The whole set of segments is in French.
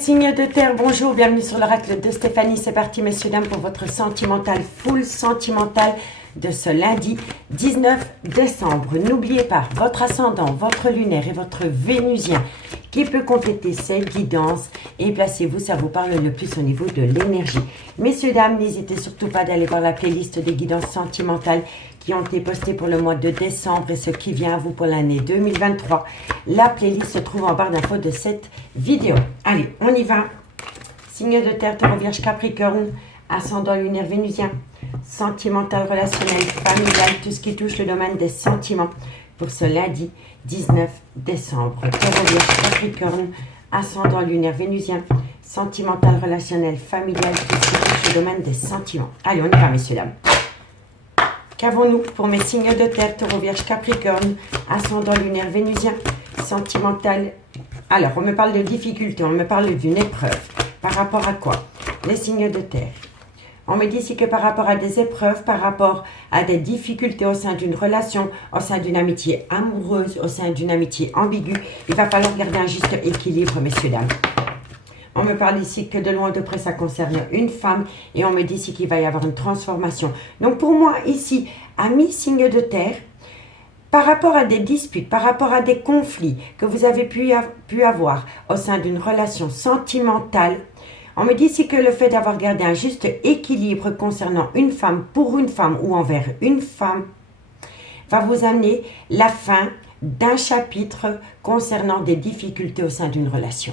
signes de terre, bonjour, bienvenue sur l'oracle de Stéphanie. C'est parti, messieurs, dames, pour votre sentimental, full sentimental de ce lundi 19 décembre. N'oubliez pas, votre ascendant, votre lunaire et votre vénusien qui peut compléter cette guidance. Et placez-vous, ça vous parle le plus au niveau de l'énergie. Messieurs, dames, n'hésitez surtout pas d'aller voir la playlist des guidances sentimentales qui ont été postées pour le mois de décembre et ce qui vient à vous pour l'année 2023. La playlist se trouve en barre d'infos de cette vidéo. Allez, on y va. Signe de terre, taureau, vierge, capricorne, ascendant lunaire vénusien, sentimental, relationnel, familial, tout ce qui touche le domaine des sentiments pour ce lundi 19 décembre. Taureau, vierge, capricorne, ascendant lunaire vénusien, sentimental, relationnel, familial, tout ce qui touche le domaine des sentiments. Allez, on y va, messieurs, dames. Qu'avons-nous pour mes signes de terre, taureau, vierge, capricorne, ascendant lunaire vénusien, sentimental. Alors, on me parle de difficultés, on me parle d'une épreuve. Par rapport à quoi? Les signes de terre. On me dit ici que par rapport à des épreuves, par rapport à des difficultés au sein d'une relation, au sein d'une amitié amoureuse, au sein d'une amitié ambiguë, il va falloir garder un juste équilibre, messieurs, dames. On me parle ici que de loin ou de près, ça concerne une femme. Et on me dit ici qu'il va y avoir une transformation. Donc pour moi, ici, amis signes de terre, par rapport à des disputes, par rapport à des conflits que vous avez pu avoir au sein d'une relation sentimentale, on me dit ici que le fait d'avoir gardé un juste équilibre concernant une femme, pour une femme ou envers une femme, va vous amener la fin d'un chapitre concernant des difficultés au sein d'une relation.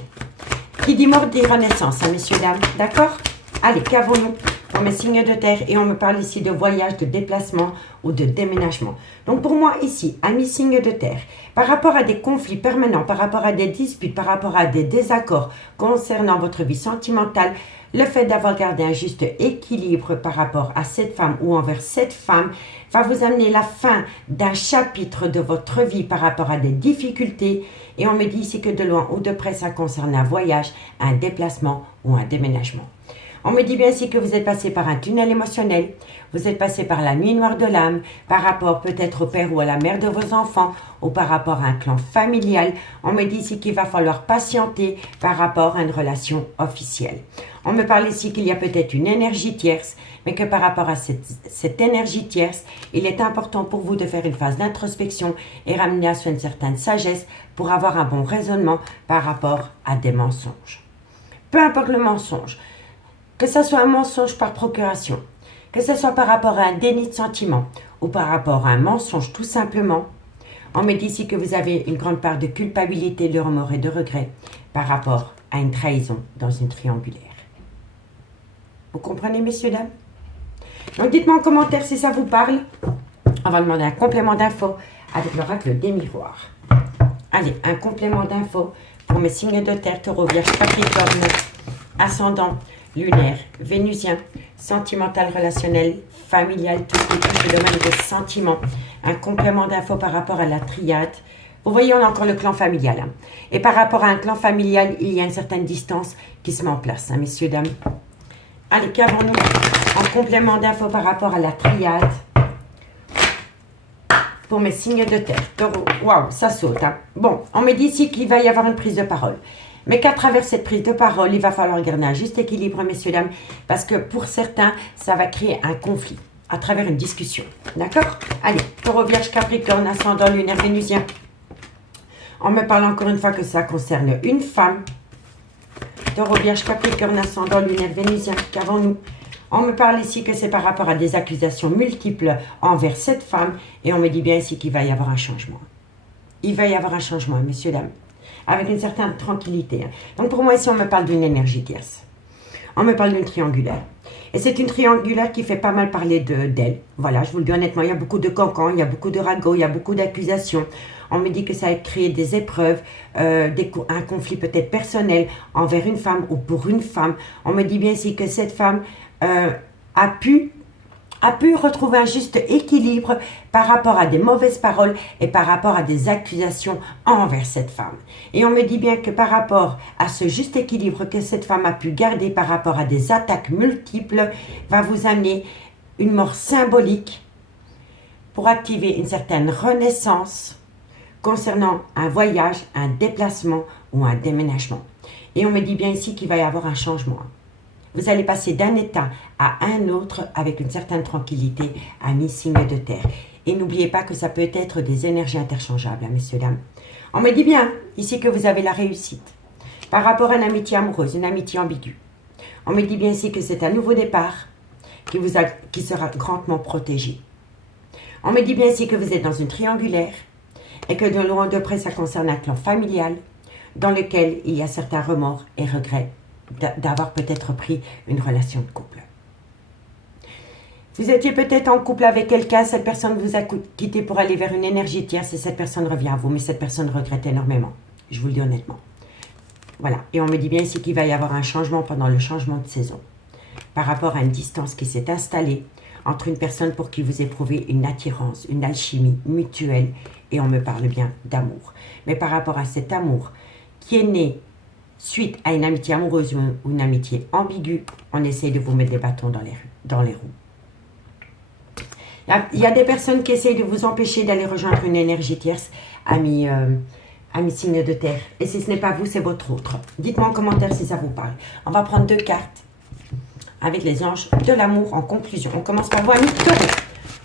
Qui dit mort dit renaissance, hein, messieurs, dames, d'accord? Allez, qu'avons-nous pour mes signes de terre? Et on me parle ici de voyage, de déplacement ou de déménagement. Donc pour moi ici, amis signes de terre, par rapport à des conflits permanents, par rapport à des disputes, par rapport à des désaccords concernant votre vie sentimentale, le fait d'avoir gardé un juste équilibre par rapport à cette femme ou envers cette femme va vous amener la fin d'un chapitre de votre vie par rapport à des difficultés. Et on me dit ici que de loin ou de près, ça concerne un voyage, un déplacement ou un déménagement. On me dit bien ici que vous êtes passé par un tunnel émotionnel, vous êtes passé par la nuit noire de l'âme, par rapport peut-être au père ou à la mère de vos enfants, ou par rapport à un clan familial. On me dit ici qu'il va falloir patienter par rapport à une relation officielle. On me parle ici qu'il y a peut-être une énergie tierce, mais que par rapport à cette énergie tierce, il est important pour vous de faire une phase d'introspection et ramener à soi une certaine sagesse pour avoir un bon raisonnement par rapport à des mensonges. Peu importe le mensonge, que ce soit un mensonge par procuration, que ce soit par rapport à un déni de sentiment ou par rapport à un mensonge tout simplement, on me dit ici que vous avez une grande part de culpabilité, de remords et de regret par rapport à une trahison dans une triangulaire. Vous comprenez, messieurs, dames? Donc dites-moi en commentaire si ça vous parle. On va demander un complément d'infos avec l'oracle des miroirs. Allez, un complément d'infos pour mes signes de terre, taureau, vierge, capricorne, ascendant, lunaire, vénusien, sentimental, relationnel, familial, tout ce qui touche le domaine des sentiments. Un complément d'infos par rapport à la triade. Vous voyez, on a encore le clan familial. Hein. Et par rapport à un clan familial, il y a une certaine distance qui se met en place, hein, messieurs, dames. Allez, qu'avons-nous en complément d'infos par rapport à la triade pour mes signes de terre? Taureau, waouh, ça saute. Hein. Bon, on me dit ici qu'il va y avoir une prise de parole. Mais qu'à travers cette prise de parole, il va falloir garder un juste équilibre, messieurs, dames, parce que pour certains, ça va créer un conflit à travers une discussion. D'accord? Allez, taureau, vierge, capricorne, ascendant, lunaire, vénusien. On me parle encore une fois que ça concerne une femme. Taureau, vierge, capricorne, ascendant, lunaire, vénusien. Qu'avons-nous? On me parle ici que c'est par rapport à des accusations multiples envers cette femme. Et on me dit bien ici qu'il va y avoir un changement. Il va y avoir un changement, messieurs, dames, avec une certaine tranquillité. Donc pour moi, ici, on me parle d'une énergie tierce. On me parle d'une triangulaire. Et c'est une triangulaire qui fait pas mal parler d'elle. Voilà, je vous le dis honnêtement, il y a beaucoup de cancans, il y a beaucoup de ragots, il y a beaucoup d'accusations. On me dit que ça a créé des épreuves, un conflit peut-être personnel envers une femme ou pour une femme. On me dit bien ici que cette femme a pu retrouver un juste équilibre par rapport à des mauvaises paroles et par rapport à des accusations envers cette femme. Et on me dit bien que par rapport à ce juste équilibre que cette femme a pu garder par rapport à des attaques multiples, va vous amener une mort symbolique pour activer une certaine renaissance concernant un voyage, un déplacement ou un déménagement. Et on me dit bien ici qu'il va y avoir un changement. Vous allez passer d'un état à un autre avec une certaine tranquillité, amis signe de terre. Et n'oubliez pas que ça peut être des énergies interchangeables, hein, messieurs, dames. On me dit bien ici que vous avez la réussite. Par rapport à une amitié amoureuse, une amitié ambiguë. On me dit bien ici que c'est un nouveau départ qui sera grandement protégé. On me dit bien ici que vous êtes dans une triangulaire et que de loin de près, ça concerne un clan familial dans lequel il y a certains remords et regrets d'avoir peut-être pris une relation de couple. Vous étiez peut-être en couple avec quelqu'un, cette personne vous a quitté pour aller vers une énergie tierce et cette personne revient à vous, mais cette personne regrette énormément. Je vous le dis honnêtement. Voilà, et on me dit bien ici qu'il va y avoir un changement pendant le changement de saison par rapport à une distance qui s'est installée entre une personne pour qui vous éprouvez une attirance, une alchimie mutuelle et on me parle bien d'amour. Mais par rapport à cet amour qui est né suite à une amitié amoureuse ou une amitié ambiguë, on essaye de vous mettre des bâtons dans les roues. Il y a des personnes qui essayent de vous empêcher d'aller rejoindre une énergie tierce, amis signes de terre. Et si ce n'est pas vous, c'est votre autre. Dites-moi en commentaire si ça vous parle. On va prendre 2 cartes avec les anges de l'amour en conclusion. On commence par vous, amis taureau.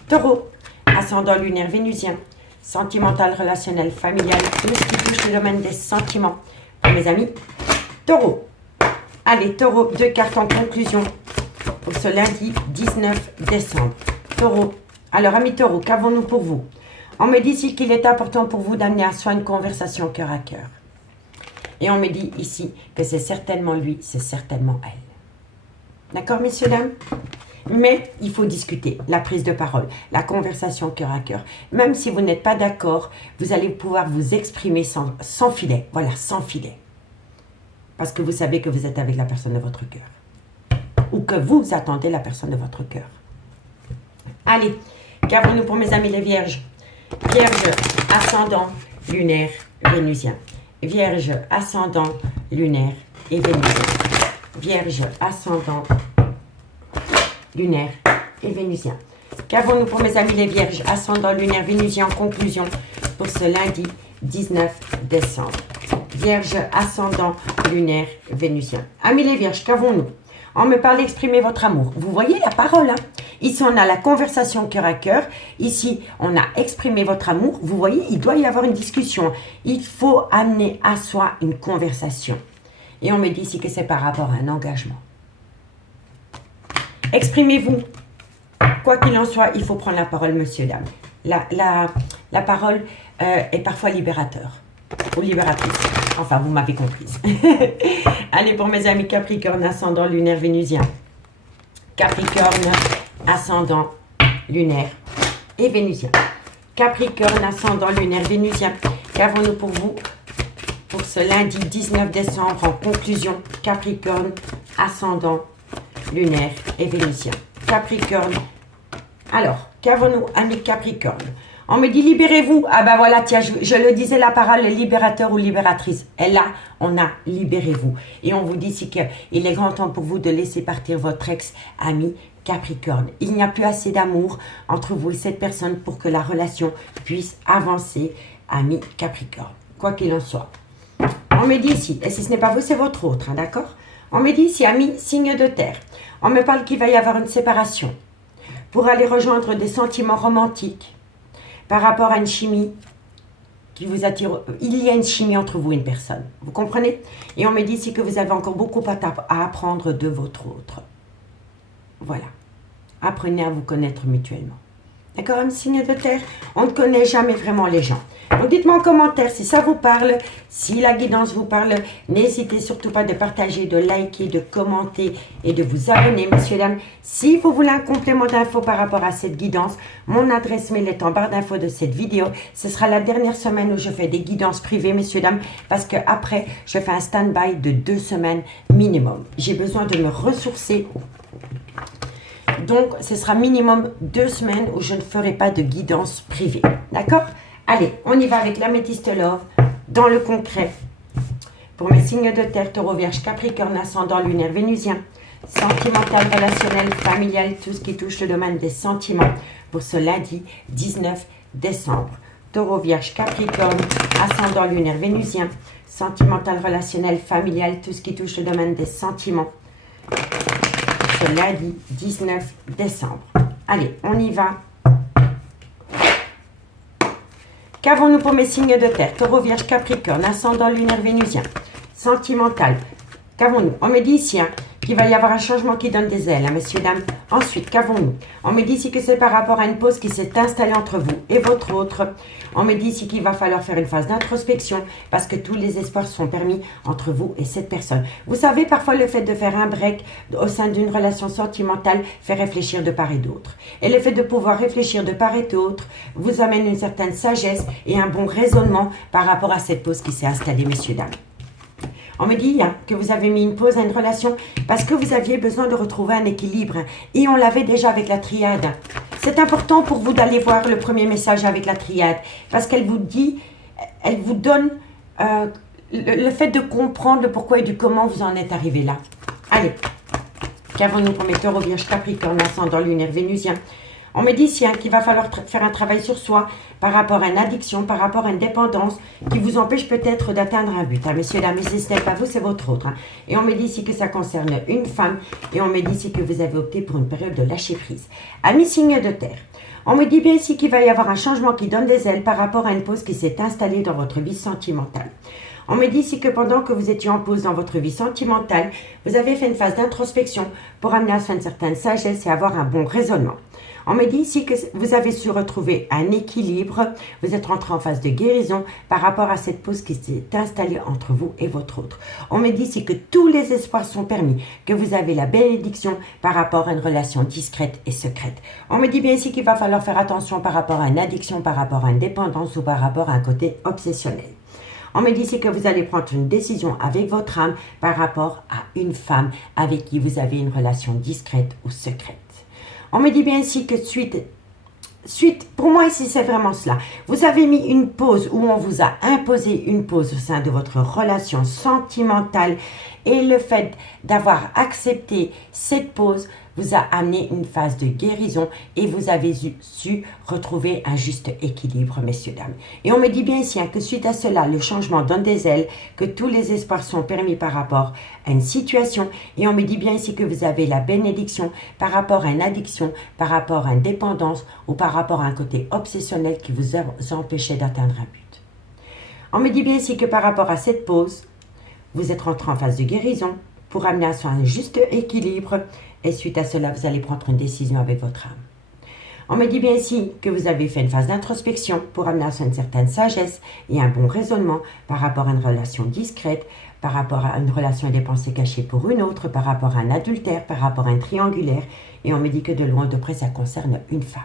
Taureau, ascendant lunaire vénusien, sentimental, relationnel, familial, tout ce qui touche le domaine des sentiments. Pour mes amis taureau. Allez, taureau, 2 cartes en conclusion pour ce lundi 19 décembre. Taureau. Alors, amis taureau, qu'avons-nous pour vous? On me dit ici qu'il est important pour vous d'amener à soi une conversation cœur à cœur. Et on me dit ici que c'est certainement lui, c'est certainement elle. D'accord, messieurs, dames? Mais il faut discuter, la prise de parole, la conversation cœur à cœur. Même si vous n'êtes pas d'accord, vous allez pouvoir vous exprimer sans filet. Voilà, sans filet. Parce que vous savez que vous êtes avec la personne de votre cœur. Ou que vous attendez la personne de votre cœur. Allez, qu'avons-nous pour mes amis les vierges? Vierge, ascendant, lunaire, vénusien. Vierge, ascendant, lunaire et vénusien. Vierge, ascendant, lunaire et vénusien. Qu'avons-nous pour mes amis les vierges, ascendant, lunaire, vénusien en conclusion pour ce lundi 19 décembre. Vierge, ascendant, lunaire, vénusien. Amis les vierges, qu'avons-nous? On me parle d'exprimer votre amour. Vous voyez la parole, hein? Ici, on a la conversation cœur à cœur. Ici, on a exprimé votre amour. Vous voyez, il doit y avoir une discussion. Il faut amener à soi une conversation. Et on me dit ici que c'est par rapport à un engagement. Exprimez-vous. Quoi qu'il en soit, il faut prendre la parole, monsieur, dame. La parole est parfois libérateur ou libératrice. Enfin, vous m'avez comprise. Allez, pour mes amis Capricorne, ascendant, lunaire, vénusien. Capricorne, ascendant, lunaire et vénusien. Capricorne, ascendant, lunaire, vénusien. Qu'avons-nous pour vous pour ce lundi 19 décembre en conclusion? Capricorne, ascendant, lunaire et vénusien. Capricorne. Alors, qu'avons-nous, amis Capricorne? On me dit libérez-vous. Ah ben voilà, tiens, je le disais, la parole est libérateur ou libératrice. Et là, on a libérez-vous. Et on vous dit ici qu'il est grand temps pour vous de laisser partir votre ex-ami Capricorne. Il n'y a plus assez d'amour entre vous et cette personne pour que la relation puisse avancer, ami Capricorne. Quoi qu'il en soit. On me dit ici, et si ce n'est pas vous, c'est votre autre, hein, d'accord? On me dit ici, ami signe de terre. On me parle qu'il va y avoir une séparation pour aller rejoindre des sentiments romantiques. Par rapport à une chimie qui vous attire, il y a une chimie entre vous et une personne. Vous comprenez? Et on me dit ici que vous avez encore beaucoup à apprendre de votre autre. Voilà. Apprenez à vous connaître mutuellement. D'accord, un signe de terre? On ne connaît jamais vraiment les gens. Donc dites-moi en commentaire si ça vous parle, si la guidance vous parle. N'hésitez surtout pas de partager, de liker, de commenter et de vous abonner, messieurs, dames. Si vous voulez un complément d'infos par rapport à cette guidance, mon adresse mail est en barre d'infos de cette vidéo. Ce sera la dernière semaine où je fais des guidances privées, messieurs, dames, parce qu'après, je fais un stand-by de 2 semaines minimum. J'ai besoin de me ressourcer. Donc, ce sera minimum 2 semaines où je ne ferai pas de guidance privée. D'accord? Allez, on y va avec l'améthyste love dans le concret. Pour mes signes de terre, taureau, vierge, capricorne, ascendant, lunaire, vénusien. Sentimental, relationnel, familial, tout ce qui touche le domaine des sentiments. Pour ce lundi 19 décembre. Taureau, vierge, capricorne, ascendant, lunaire, vénusien. sentimental, relationnel, familial, tout ce qui touche le domaine des sentiments. Ce lundi 19 décembre. Allez, on y va. Qu'avons-nous pour mes signes de terre? Taureau, Vierge, Capricorne, ascendant lunaire vénusien. Sentimental. Qu'avons-nous? On me dit ici qu'il va y avoir un changement qui donne des ailes, messieurs, dames. Ensuite, qu'avons-nous? On me dit ici que c'est par rapport à une pause qui s'est installée entre vous et votre autre. On me dit ici qu'il va falloir faire une phase d'introspection parce que tous les espoirs sont permis entre vous et cette personne. Vous savez, parfois, le fait de faire un break au sein d'une relation sentimentale fait réfléchir de part et d'autre. Et le fait de pouvoir réfléchir de part et d'autre vous amène une certaine sagesse et un bon raisonnement par rapport à cette pause qui s'est installée, messieurs, dames. On me dit que vous avez mis une pause à une relation parce que vous aviez besoin de retrouver un équilibre. Et on l'avait déjà avec la triade. C'est important pour vous d'aller voir le premier message avec la triade. Parce qu'elle vous dit, elle vous donne le fait de comprendre le pourquoi et du comment vous en êtes arrivé là. Allez, qu'avons-nous pour mes taureaux, Vierge, Capricorne, ascendant lunaire vénusien? On me dit ici qu'il va falloir faire un travail sur soi par rapport à une addiction, par rapport à une dépendance qui vous empêche peut-être d'atteindre un but. Messieurs, dames, si ce n'est pas vous, c'est votre autre. Et on me dit ici que ça concerne une femme et on me dit ici que vous avez opté pour une période de lâcher prise. Amis signes de terre, on me dit bien ici qu'il va y avoir un changement qui donne des ailes par rapport à une pause qui s'est installée dans votre vie sentimentale. On me dit ici que pendant que vous étiez en pause dans votre vie sentimentale, vous avez fait une phase d'introspection pour amener à soi une certaine sagesse et avoir un bon raisonnement. On me dit ici que vous avez su retrouver un équilibre, vous êtes rentré en phase de guérison par rapport à cette pause qui s'est installée entre vous et votre autre. On me dit ici que tous les espoirs sont permis, que vous avez la bénédiction par rapport à une relation discrète et secrète. On me dit bien ici qu'il va falloir faire attention par rapport à une addiction, par rapport à une dépendance ou par rapport à un côté obsessionnel. On me dit ici que vous allez prendre une décision avec votre âme par rapport à une femme avec qui vous avez une relation discrète ou secrète. On me dit bien ici que suite, pour moi ici c'est vraiment cela. Vous avez mis une pause où on vous a imposé une pause au sein de votre relation sentimentale et le fait d'avoir accepté cette pause vous a amené une phase de guérison et vous avez su retrouver un juste équilibre, messieurs, dames. Et on me dit bien ici que suite à cela, le changement donne des ailes, que tous les espoirs sont permis par rapport à une situation. Et on me dit bien ici que vous avez la bénédiction par rapport à une addiction, par rapport à une dépendance ou par rapport à un côté obsessionnel qui vous empêchait d'atteindre un but. On me dit bien ici que par rapport à cette pause, vous êtes rentré en phase de guérison pour amener à soi un juste équilibre. Et suite à cela, vous allez prendre une décision avec votre âme. On me dit bien ici que vous avez fait une phase d'introspection pour amener à soi une certaine sagesse et un bon raisonnement par rapport à une relation discrète, par rapport à une relation et des pensées cachées pour une autre, par rapport à un adultère, par rapport à un triangulaire. Et on me dit que de loin ou de près, ça concerne une femme.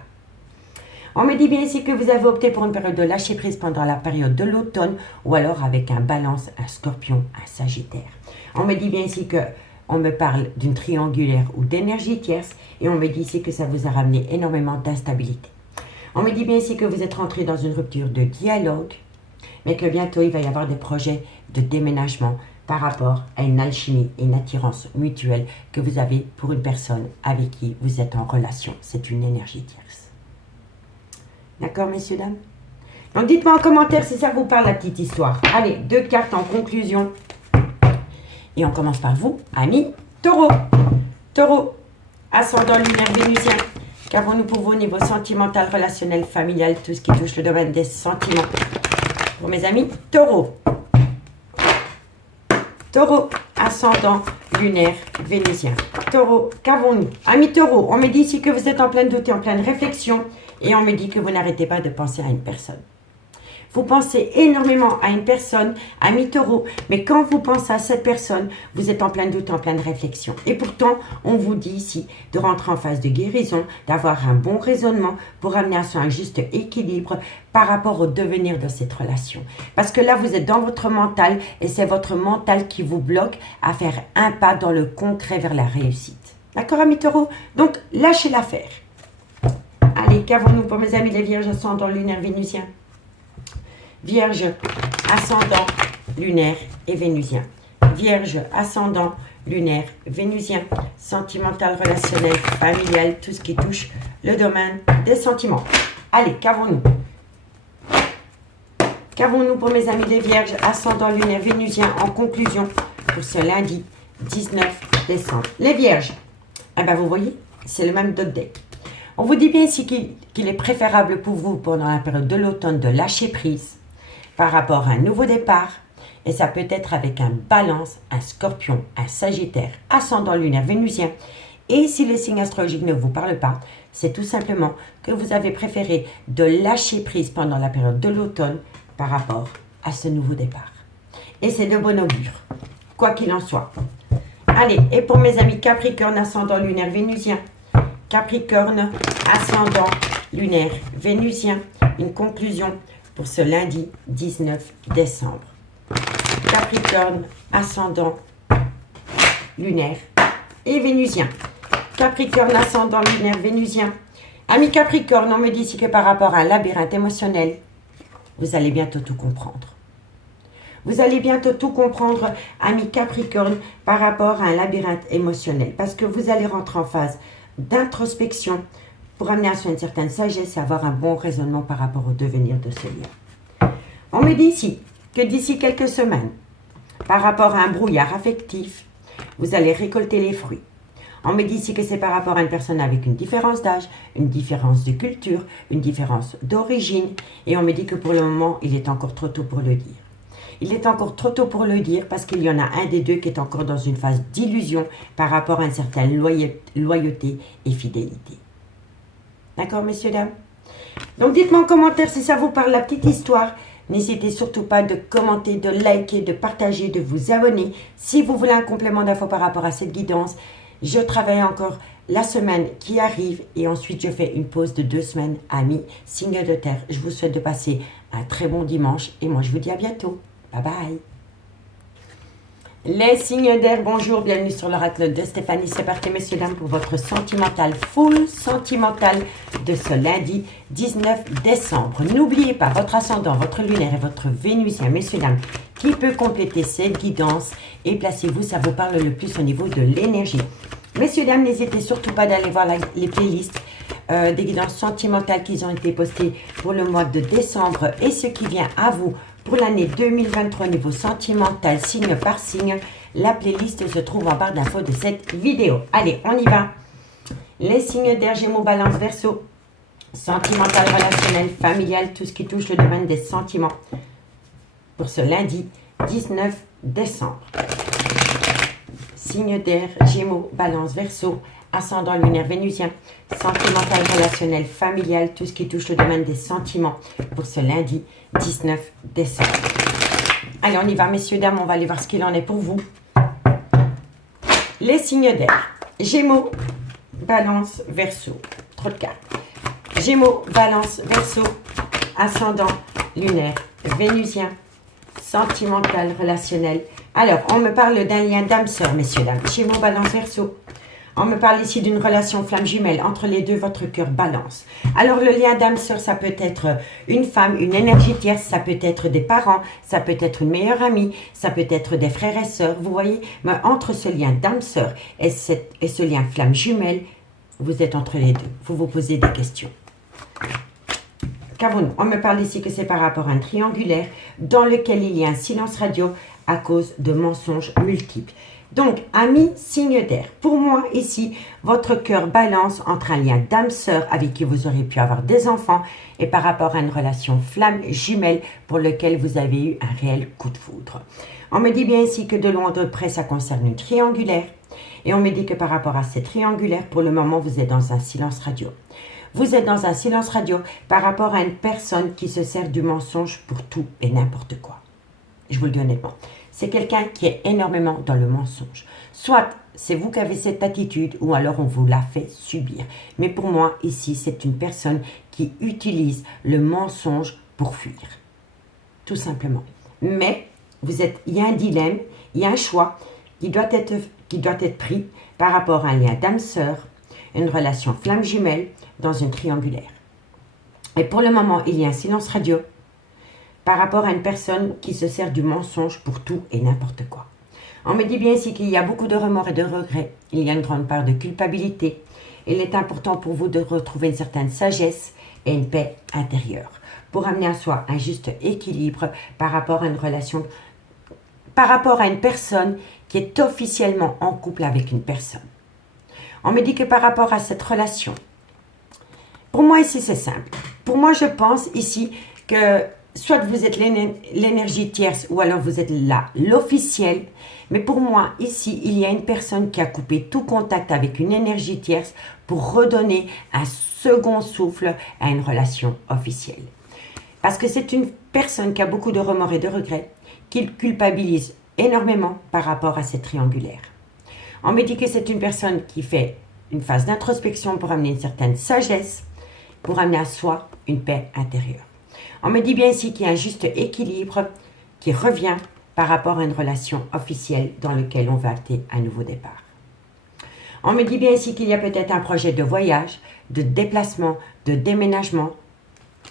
On me dit bien ici que vous avez opté pour une période de lâcher prise pendant la période de l'automne ou alors avec un balance, un scorpion, un sagittaire. On me dit bien ici que on me parle d'une triangulaire ou d'énergie tierce et on me dit ici que ça vous a ramené énormément d'instabilité. On me dit bien ici que vous êtes rentré dans une rupture de dialogue, mais que bientôt il va y avoir des projets de déménagement par rapport à une alchimie et une attirance mutuelle que vous avez pour une personne avec qui vous êtes en relation. C'est une énergie tierce. D'accord, messieurs, dames? Donc dites-moi en commentaire si ça vous parle la petite histoire. Allez, 2 cartes en conclusion. Et on commence par vous, amis taureau. Taureau, ascendant lunaire vénusien. Qu'avons-nous pour vous au niveau sentimental, relationnel, familial, tout ce qui touche le domaine des sentiments? Pour mes amis taureau. Taureau, ascendant lunaire vénusien. Taureau, qu'avons-nous? Amis taureau, on me dit ici que vous êtes en plein doute et en pleine réflexion. Et on me dit que vous n'arrêtez pas de penser à une personne. Vous pensez énormément à une personne, ami taureau, mais quand vous pensez à cette personne, vous êtes en plein doute, en pleine réflexion. Et pourtant, on vous dit ici de rentrer en phase de guérison, d'avoir un bon raisonnement pour amener à soi un juste équilibre par rapport au devenir de cette relation. Parce que là, vous êtes dans votre mental et c'est votre mental qui vous bloque à faire un pas dans le concret vers la réussite. D'accord, ami taureau? Donc, lâchez l'affaire. Allez, qu'avons-nous pour mes amis les vierges ascendant lunaire vénusien? Vierge, ascendant, lunaire et vénusien. Vierge, ascendant, lunaire, vénusien, sentimental, relationnel, familial, tout ce qui touche le domaine des sentiments. Allez, qu'avons-nous? Qu'avons-nous pour mes amis les vierges, ascendant lunaire vénusien en conclusion pour ce lundi 19 décembre. Les vierges, eh ben vous voyez, c'est le même dot deck. On vous dit bien ici qu'il est préférable pour vous pendant la période de l'automne de lâcher prise par rapport à un nouveau départ. Et ça peut être avec un balance, un scorpion, un sagittaire, ascendant lunaire vénusien. Et si les signes astrologiques ne vous parlent pas, c'est tout simplement que vous avez préféré de lâcher prise pendant la période de l'automne par rapport à ce nouveau départ. Et c'est de bon augure, quoi qu'il en soit. Allez, et pour mes amis Capricorne, ascendant lunaire vénusien, Capricorne, ascendant lunaire vénusien, une conclusion pour ce lundi 19 décembre. Capricorne, ascendant lunaire et vénusien. Capricorne, ascendant lunaire vénusien. Ami Capricorne, on me dit ici que par rapport à un labyrinthe émotionnel, vous allez bientôt tout comprendre. Vous allez bientôt tout comprendre, ami Capricorne, par rapport à un labyrinthe émotionnel. Parce que vous allez rentrer en phase d'introspection pour amener à soi une certaine sagesse et avoir un bon raisonnement par rapport au devenir de ce lien. On me dit ici que d'ici quelques semaines, par rapport à un brouillard affectif, vous allez récolter les fruits. On me dit ici que c'est par rapport à une personne avec une différence d'âge, une différence de culture, une différence d'origine. Et on me dit que pour le moment, il est encore trop tôt pour le dire. Il est encore trop tôt pour le dire parce qu'il y en a un des deux qui est encore dans une phase d'illusion par rapport à une certaine loyauté et fidélité. D'accord, messieurs, dames? Donc, dites-moi en commentaire si ça vous parle, la petite histoire. N'hésitez surtout pas de commenter, de liker, de partager, de vous abonner. Si vous voulez un complément d'infos par rapport à cette guidance, je travaille encore la semaine qui arrive et ensuite je fais une pause de 2 semaines, amis, signe de terre. Je vous souhaite de passer un très bon dimanche et moi je vous dis à bientôt. Bye bye. Les signes d'air, bonjour, bienvenue sur l'oracle de Stéphanie. C'est parti, messieurs, dames, pour votre sentimental, full sentimental de ce lundi 19 décembre. N'oubliez pas votre ascendant, votre lunaire et votre vénusien, messieurs, dames, qui peut compléter cette guidance. Et placez-vous, ça vous parle le plus au niveau de l'énergie. Messieurs, dames, n'hésitez surtout pas d'aller voir les playlists des guidances sentimentales qui ont été postées pour le mois de décembre et ce qui vient à vous pour l'année 2023 au niveau sentimental, signe par signe. La playlist se trouve en barre d'infos de cette vidéo. Allez, on y va. Les signes d'air, Gémeaux, Balance, Verseau. Sentimental, relationnel, familial, tout ce qui touche le domaine des sentiments. Pour ce lundi 19 décembre. Signe d'air, Gémeaux, Balance, Verseau. Ascendant lunaire vénusien, sentimental, relationnel, familial, tout ce qui touche le domaine des sentiments pour ce lundi 19 décembre. Allez, on y va, messieurs, dames, on va aller voir ce qu'il en est pour vous. Les signes d'air, Gémeaux, Balance, Verseau, trop de cartes. Gémeaux, Balance, Verseau, ascendant lunaire vénusien, sentimental, relationnel. Alors, on me parle d'un lien d'âme-sœur, messieurs, dames. Gémeaux, Balance, Verseau. On me parle ici d'une relation flamme jumelle. Entre les deux, votre cœur balance. Alors, le lien d'âme-sœur, ça peut être une femme, une énergie tierce, ça peut être des parents, ça peut être une meilleure amie, ça peut être des frères et sœurs. Vous voyez, mais entre ce lien d'âme-sœur et ce lien flamme jumelle, vous êtes entre les deux. Vous vous posez des questions. Qu'avons-nous? On me parle ici que c'est par rapport à un triangulaire dans lequel il y a un silence radio à cause de mensonges multiples. Donc, amis, signe d'air. Pour moi, ici, votre cœur balance entre un lien d'âme-sœur avec qui vous auriez pu avoir des enfants et par rapport à une relation flamme jumelle pour laquelle vous avez eu un réel coup de foudre. On me dit bien ici que de loin de près, ça concerne une triangulaire. Et on me dit que par rapport à cette triangulaire, pour le moment, vous êtes dans un silence radio. Vous êtes dans un silence radio par rapport à une personne qui se sert du mensonge pour tout et n'importe quoi. Je vous le dis honnêtement. C'est quelqu'un qui est énormément dans le mensonge. Soit c'est vous qui avez cette attitude ou alors on vous l'a fait subir. Mais pour moi, ici, c'est une personne qui utilise le mensonge pour fuir. Tout simplement. Mais il y a un dilemme, il y a un choix qui doit être pris par rapport à un lien d'âme-sœur, une relation flamme jumelle dans une triangulaire. Et pour le moment, il y a un silence radio par rapport à une personne qui se sert du mensonge pour tout et n'importe quoi. On me dit bien ici qu'il y a beaucoup de remords et de regrets. Il y a une grande part de culpabilité. Il est important pour vous de retrouver une certaine sagesse et une paix intérieure. pour amener à soi un juste équilibre par rapport à une relation, par rapport à une personne qui est officiellement en couple avec une personne. On me dit que par rapport à cette relation, pour moi ici c'est simple. Pour moi je pense ici que soit vous êtes l'énergie tierce ou alors vous êtes là, l'officiel. Mais pour moi ici il y a une personne qui a coupé tout contact avec une énergie tierce pour redonner un second souffle à une relation officielle. Parce que c'est une personne qui a beaucoup de remords et de regrets, qui culpabilise énormément par rapport à cette triangulaire. On me dit que c'est une personne qui fait une phase d'introspection pour amener une certaine sagesse, pour amener à soi une paix intérieure. On me dit bien ici qu'il y a un juste équilibre qui revient par rapport à une relation officielle dans laquelle on va acter un nouveau départ. On me dit bien ici qu'il y a peut-être un projet de voyage, de déplacement, de déménagement,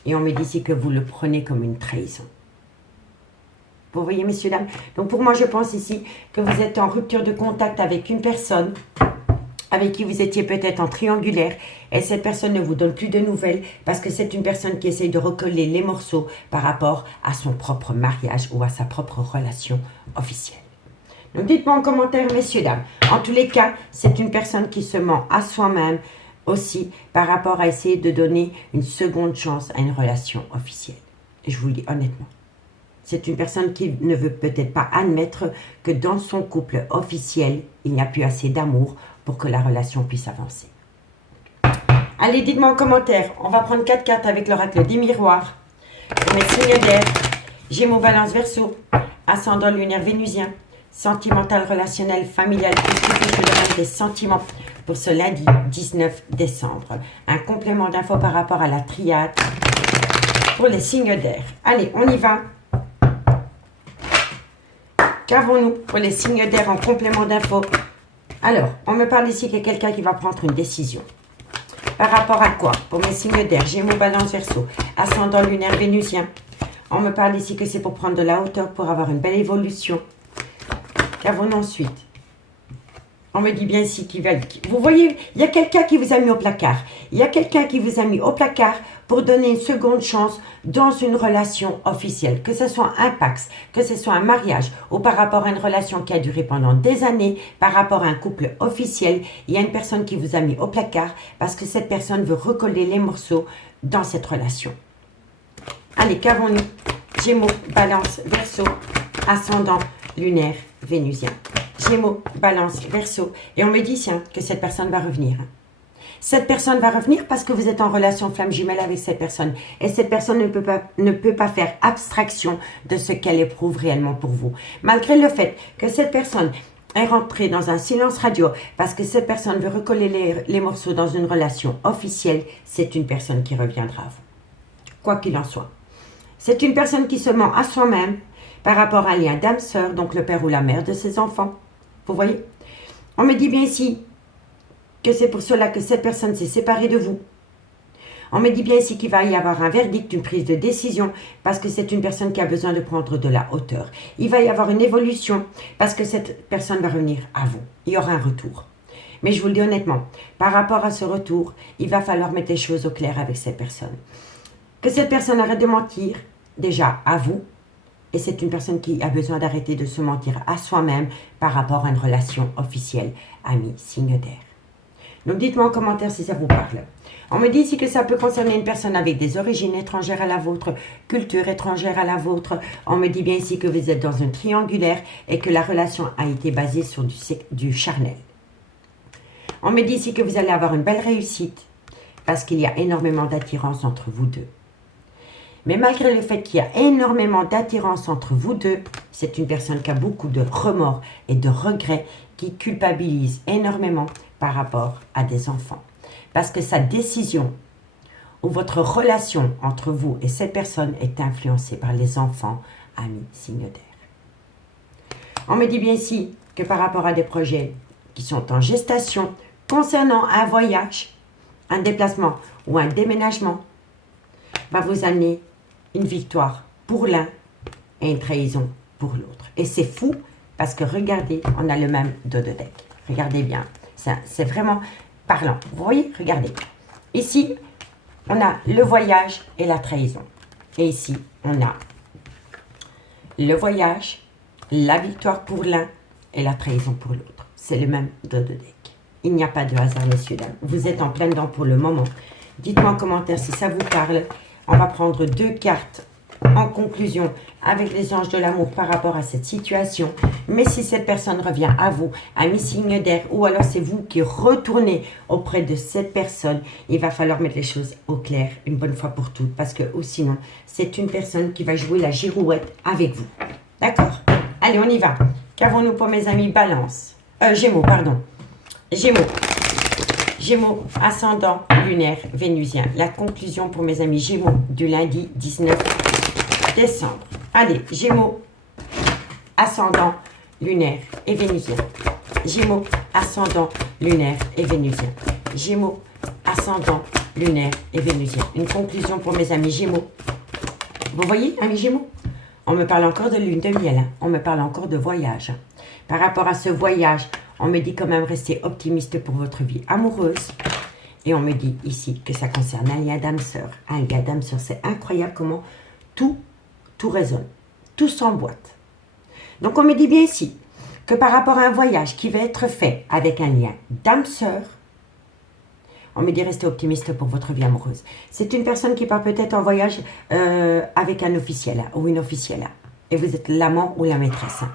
et on me dit ici que vous le prenez comme une trahison. Vous voyez, messieurs, dames? Donc pour moi, je pense ici que vous êtes en rupture de contact avec une personne avec qui vous étiez peut-être en triangulaire et cette personne ne vous donne plus de nouvelles parce que c'est une personne qui essaye de recoller les morceaux par rapport à son propre mariage ou à sa propre relation officielle. Donc dites-moi en commentaire, messieurs, dames. En tous les cas, c'est une personne qui se ment à soi-même aussi par rapport à essayer de donner une seconde chance à une relation officielle. Et je vous le dis honnêtement. C'est une personne qui ne veut peut-être pas admettre que dans son couple officiel, il n'y a plus assez d'amour pour que la relation puisse avancer. Allez, dites-moi en commentaire. On va prendre 4 cartes avec l'oracle des miroirs. Pour mes signes d'air, Gémeaux, Balance, Verseau, ascendant lunaire vénusien, sentimental, relationnel, familial, tout je demande des sentiments pour ce lundi 19 décembre. Un complément d'infos par rapport à la triade pour les signes d'air. Allez, on y va. Qu'avons-nous pour les signes d'air en complément d'infos? Alors, on me parle ici qu'il y a quelqu'un qui va prendre une décision. Par rapport à quoi? Pour mes signes d'air, Gémeaux, Balance, Verseau, ascendant lunaire vénusien. On me parle ici que c'est pour prendre de la hauteur, pour avoir une belle évolution. Qu'avons-nous ensuite? On me dit bien ici qu'il va... Vous voyez, il y a quelqu'un qui vous a mis au placard. Il y a quelqu'un qui vous a mis au placard pour donner une seconde chance dans une relation officielle. Que ce soit un pax, que ce soit un mariage ou par rapport à une relation qui a duré pendant des années, par rapport à un couple officiel, il y a une personne qui vous a mis au placard parce que cette personne veut recoller les morceaux dans cette relation. Allez, qu'avons-nous? Gémeaux, Balance, Verseau, ascendant lunaire vénusien. Gémeaux, Balance, Verseau. Et on me dit, tiens, que cette personne va revenir. Cette personne va revenir parce que vous êtes en relation flamme jumelle avec cette personne. Et cette personne ne peut pas faire abstraction de ce qu'elle éprouve réellement pour vous. Malgré le fait que cette personne est rentrée dans un silence radio parce que cette personne veut recoller les morceaux dans une relation officielle, c'est une personne qui reviendra à vous. Quoi qu'il en soit. C'est une personne qui se ment à soi-même par rapport à un lien d'âme-sœur, donc le père ou la mère de ses enfants. Vous voyez? On me dit bien ici que c'est pour cela que cette personne s'est séparée de vous. On me dit bien ici qu'il va y avoir un verdict, une prise de décision, parce que c'est une personne qui a besoin de prendre de la hauteur. Il va y avoir une évolution, parce que cette personne va revenir à vous. Il y aura un retour. Mais je vous le dis honnêtement, par rapport à ce retour, il va falloir mettre les choses au clair avec cette personne. Que cette personne arrête de mentir, déjà à vous, et c'est une personne qui a besoin d'arrêter de se mentir à soi-même par rapport à une relation officielle, ami, signe d'air. Donc dites-moi en commentaire si ça vous parle. On me dit ici que ça peut concerner une personne avec des origines étrangères à la vôtre, culture étrangère à la vôtre. On me dit bien ici que vous êtes dans un triangulaire et que la relation a été basée sur du charnel. On me dit ici que vous allez avoir une belle réussite parce qu'il y a énormément d'attirance entre vous deux. Mais malgré le fait qu'il y a énormément d'attirance entre vous deux, c'est une personne qui a beaucoup de remords et de regrets, qui culpabilise énormément par rapport à des enfants. Parce que sa décision ou votre relation entre vous et cette personne est influencée par les enfants, amis, signes d'air. On me dit bien ici que par rapport à des projets qui sont en gestation, concernant un voyage, un déplacement ou un déménagement, va vous amener une victoire pour l'un et une trahison pour l'autre. Et c'est fou parce que regardez, on a le même dos de deck. Regardez bien, c'est vraiment parlant. Vous voyez, regardez. Ici, on a le voyage et la trahison. Et ici, on a le voyage, la victoire pour l'un et la trahison pour l'autre. C'est le même dos de deck. Il n'y a pas de hasard, messieurs, dames. Vous êtes en plein dedans pour le moment. Dites-moi en commentaire si ça vous parle. On va prendre 2 cartes en conclusion avec les anges de l'amour par rapport à cette situation. Mais si cette personne revient à vous, a mis signe d'air, ou alors c'est vous qui retournez auprès de cette personne, il va falloir mettre les choses au clair une bonne fois pour toutes. Parce que, ou sinon, c'est une personne qui va jouer la girouette avec vous. D'accord? Allez, on y va. Qu'avons-nous pour mes amis Balance? Gémeaux, pardon. Gémeaux. Gémeaux, ascendant, lunaire, vénusien. La conclusion pour mes amis Gémeaux du lundi 19 décembre. Allez, Gémeaux, ascendant, lunaire et vénusien. Gémeaux, ascendant, lunaire et vénusien. Gémeaux, ascendant, lunaire et vénusien. Une conclusion pour mes amis Gémeaux. Vous voyez, amis Gémeaux? On me parle encore de lune de miel. Hein. On me parle encore de voyage. Par rapport à ce voyage, on me dit quand même rester optimiste pour votre vie amoureuse. Et on me dit ici que ça concerne un lien d'âme-sœur. Un gars d'âme-sœur, c'est incroyable comment tout résonne. Tout s'emboîte. Donc on me dit bien ici que par rapport à un voyage qui va être fait avec un lien d'âme-sœur, on me dit rester optimiste pour votre vie amoureuse. C'est une personne qui part peut-être en voyage avec un officiel hein, ou une officielle. Hein, et vous êtes l'amant ou la maîtresse. Hein.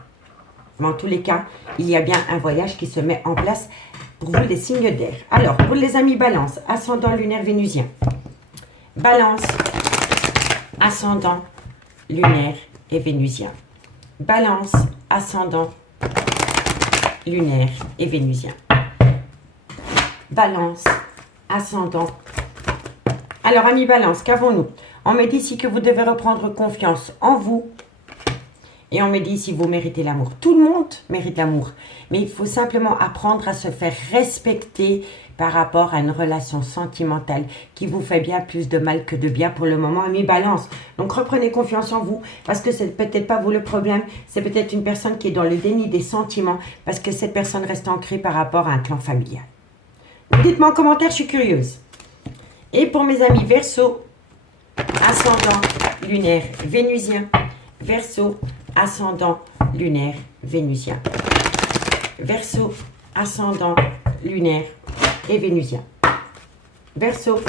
Mais en tous les cas, il y a bien un voyage qui se met en place pour vous, les signes d'air. Alors, pour les amis Balance, ascendant lunaire vénusien. Balance, ascendant lunaire et vénusien. Balance, ascendant lunaire et vénusien. Balance, ascendant. Alors, amis Balance, qu'avons-nous? On me dit ici que vous devez reprendre confiance en vous. Et on me dit si vous méritez l'amour. Tout le monde mérite l'amour. Mais il faut simplement apprendre à se faire respecter par rapport à une relation sentimentale qui vous fait bien plus de mal que de bien pour le moment, amis Balance. Donc reprenez confiance en vous parce que c'est peut-être pas vous le problème. C'est peut-être une personne qui est dans le déni des sentiments parce que cette personne reste ancrée par rapport à un clan familial. Dites-moi en commentaire, je suis curieuse. Et pour mes amis Verseau, ascendant lunaire vénusien. Verseau, ascendant lunaire vénusien. Verseau, ascendant lunaire et vénusien. Verseau.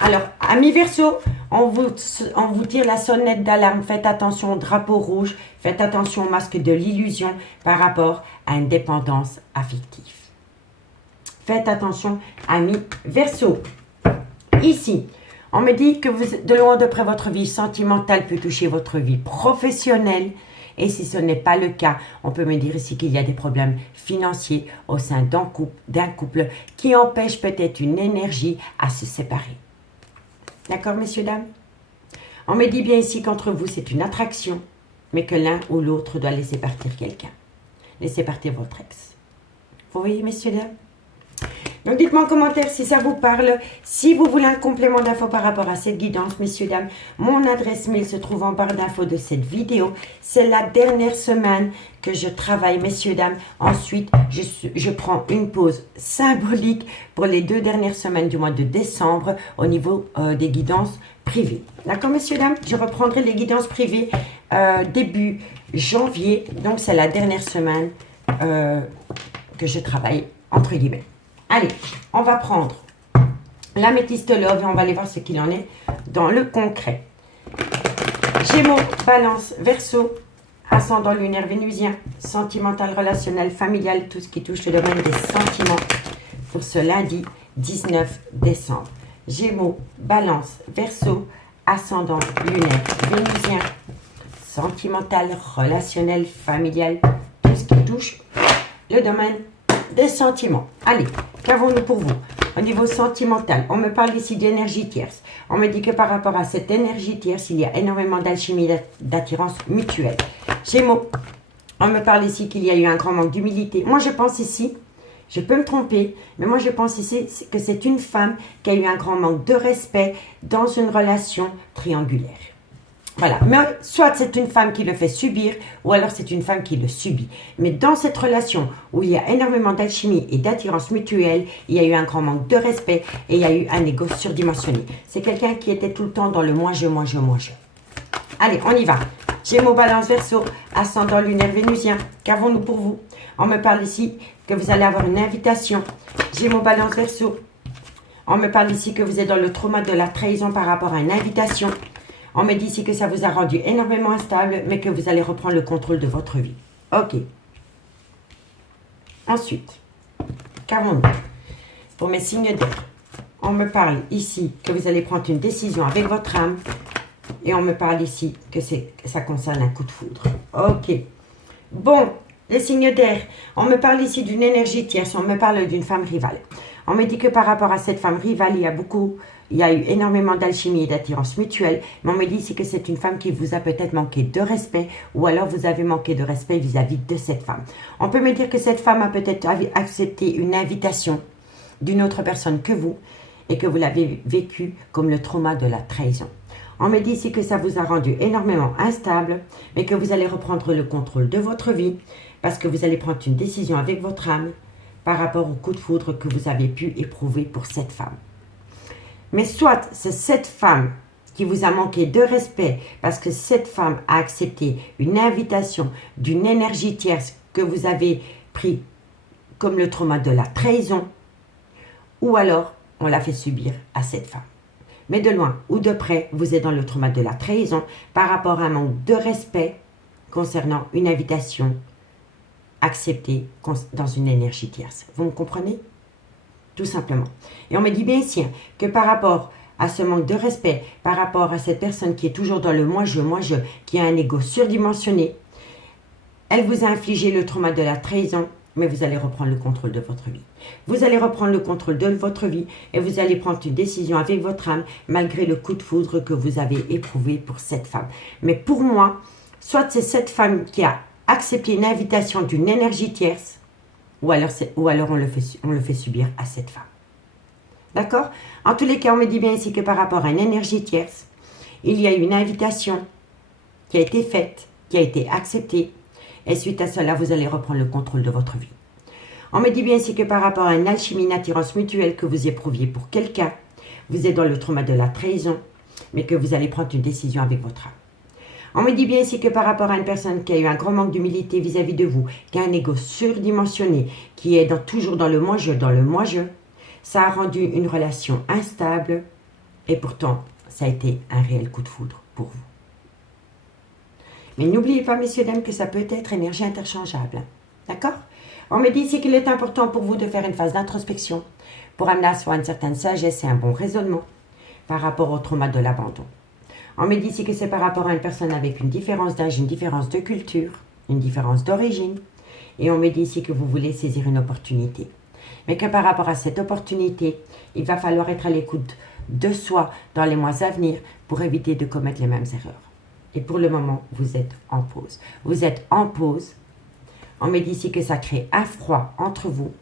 Alors, amis Verseau, on vous tire la sonnette d'alarme. Faites attention au drapeau rouge. Faites attention au masque de l'illusion par rapport à une dépendance affective. Faites attention, amis Verseau. Ici, on me dit que vous, de loin de près, votre vie sentimentale peut toucher votre vie professionnelle. Et si ce n'est pas le cas, on peut me dire ici qu'il y a des problèmes financiers au sein d'un couple qui empêchent peut-être une énergie à se séparer. D'accord, messieurs, dames? On me dit bien ici qu'entre vous, c'est une attraction, mais que l'un ou l'autre doit laisser partir quelqu'un. Laissez partir votre ex. Vous voyez, messieurs, dames? Donc dites-moi en commentaire si ça vous parle. Si vous voulez un complément d'infos par rapport à cette guidance, messieurs, dames, mon adresse mail se trouve en barre d'infos de cette vidéo. C'est la dernière semaine que je travaille, messieurs, dames. Ensuite, je prends une pause symbolique pour les 2 dernières semaines du mois de décembre au niveau des guidances privées. D'accord, messieurs, dames? Je reprendrai les guidances privées début janvier. Donc, c'est la dernière semaine que je travaille, entre guillemets. Allez, on va prendre l'améthyste love et on va aller voir ce qu'il en est dans le concret. Gémeaux, Balance, Verseau, ascendant lunaire vénusien, sentimental, relationnel, familial, tout ce qui touche le domaine des sentiments pour ce lundi 19 décembre. Gémeaux, Balance, Verseau, ascendant lunaire vénusien, sentimental, relationnel, familial, tout ce qui touche le domaine des sentiments. Allez, qu'avons-nous pour vous? Au niveau sentimental, on me parle ici d'énergie tierce. On me dit que par rapport à cette énergie tierce, il y a énormément d'alchimie, d'attirance mutuelle. Gémeaux, on me parle ici qu'il y a eu un grand manque d'humilité. Moi, je pense ici, je peux me tromper, mais moi, je pense ici que c'est une femme qui a eu un grand manque de respect dans une relation triangulaire. Voilà, mais soit c'est une femme qui le fait subir, ou alors c'est une femme qui le subit. Mais dans cette relation où il y a énormément d'alchimie et d'attirance mutuelle, il y a eu un grand manque de respect et il y a eu un ego surdimensionné. C'est quelqu'un qui était tout le temps dans le moi-je, moi-je, moi-je. Allez, on y va. Gémeaux, Balance, Verseau, ascendant lunaire vénusien. Qu'avons-nous pour vous? On me parle ici que vous allez avoir une invitation. Gémeaux, Balance, Verseau. On me parle ici que vous êtes dans le trauma de la trahison par rapport à une invitation. On me dit ici que ça vous a rendu énormément instable, mais que vous allez reprendre le contrôle de votre vie. Ok. Ensuite, qu'avons-nous pour mes signes d'air? On me parle ici que vous allez prendre une décision avec votre âme. Et on me parle ici que ça concerne un coup de foudre. Ok. Bon, les signes d'air. On me parle ici d'une énergie tierce. On me parle d'une femme rivale. On me dit que par rapport à cette femme rivale, il y a eu énormément d'alchimie et d'attirance mutuelle. Mais on me dit ici que c'est une femme qui vous a peut-être manqué de respect. Ou alors vous avez manqué de respect vis-à-vis de cette femme. On peut me dire que cette femme a peut-être accepté une invitation d'une autre personne que vous. Et que vous l'avez vécu comme le trauma de la trahison. On me dit ici que ça vous a rendu énormément instable, mais que vous allez reprendre le contrôle de votre vie parce que vous allez prendre une décision avec votre âme par rapport au coup de foudre que vous avez pu éprouver pour cette femme. Mais soit c'est cette femme qui vous a manqué de respect parce que cette femme a accepté une invitation d'une énergie tierce que vous avez pris comme le trauma de la trahison, ou alors on l'a fait subir à cette femme. Mais de loin ou de près, vous êtes dans le trauma de la trahison par rapport à un manque de respect concernant une invitation acceptée dans une énergie tierce. Vous me comprenez? Tout simplement. Et on me dit bien ici que par rapport à ce manque de respect, par rapport à cette personne qui est toujours dans le moi-je, qui a un ego surdimensionné, elle vous a infligé le trauma de la trahison, mais vous allez reprendre le contrôle de votre vie. Vous allez reprendre le contrôle de votre vie et vous allez prendre une décision avec votre âme malgré le coup de foudre que vous avez éprouvé pour cette femme. Mais pour moi, soit c'est cette femme qui a accepté une invitation d'une énergie tierce ou alors on le fait subir à cette femme. D'accord? En tous les cas, on me dit bien ici que par rapport à une énergie tierce, il y a eu une invitation qui a été faite, qui a été acceptée. Et suite à cela, vous allez reprendre le contrôle de votre vie. On me dit bien ici que par rapport à une alchimie, une attirance mutuelle que vous éprouviez pour quelqu'un, vous êtes dans le trauma de la trahison, mais que vous allez prendre une décision avec votre âme. On me dit bien ici que par rapport à une personne qui a eu un grand manque d'humilité vis-à-vis de vous, qui a un ego surdimensionné, qui est toujours dans le moi-je, ça a rendu une relation instable et pourtant, ça a été un réel coup de foudre pour vous. Mais n'oubliez pas, messieurs, dames, que ça peut être énergie interchangeable. D'accord? On me dit ici qu'il est important pour vous de faire une phase d'introspection pour amener à soi une certaine sagesse et un bon raisonnement par rapport au trauma de l'abandon. On me dit ici que c'est par rapport à une personne avec une différence d'âge, une différence de culture, une différence d'origine. Et on me dit ici que vous voulez saisir une opportunité. Mais que par rapport à cette opportunité, il va falloir être à l'écoute de soi dans les mois à venir pour éviter de commettre les mêmes erreurs. Et pour le moment, vous êtes en pause. Vous êtes en pause. On me dit ici que ça crée un froid entre vous.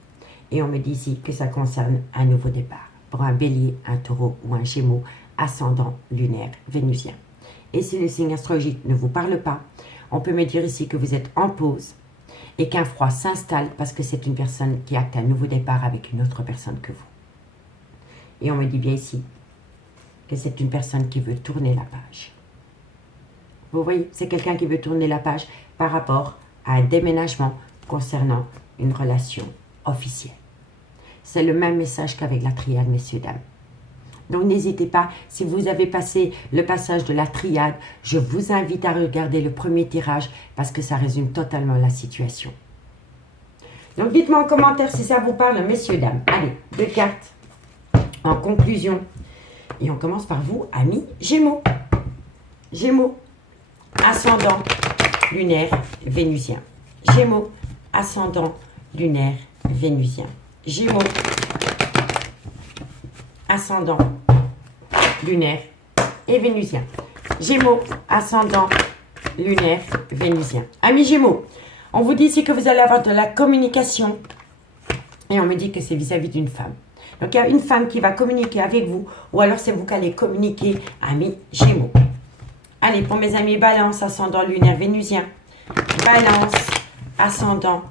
Et on me dit ici que ça concerne un nouveau départ. Pour un bélier, un taureau ou un gémeaux, ascendant lunaire vénusien. Et si le signe astrologique ne vous parle pas, on peut me dire ici que vous êtes en pause et qu'un froid s'installe parce que c'est une personne qui acte un nouveau départ avec une autre personne que vous. Et on me dit bien ici que c'est une personne qui veut tourner la page. Vous voyez, c'est quelqu'un qui veut tourner la page par rapport à un déménagement concernant une relation officielle. C'est le même message qu'avec la triade, messieurs, dames. Donc n'hésitez pas, si vous avez passé le passage de la triade, je vous invite à regarder le premier tirage parce que ça résume totalement la situation. Donc dites-moi en commentaire si ça vous parle, messieurs, dames. Allez, 2 cartes en conclusion. Et on commence par vous, amis Gémeaux. Gémeaux. Ascendant lunaire vénusien. Gémeaux, ascendant lunaire vénusien. Gémeaux, ascendant lunaire et vénusien. Gémeaux, ascendant lunaire vénusien. Amis Gémeaux, on vous dit ici que vous allez avoir de la communication et on me dit que c'est vis-à-vis d'une femme. Donc il y a une femme qui va communiquer avec vous ou alors c'est vous qui allez communiquer, amis Gémeaux. Allez, pour mes amis Balance, ascendant lunaire vénusien. Balance, ascendant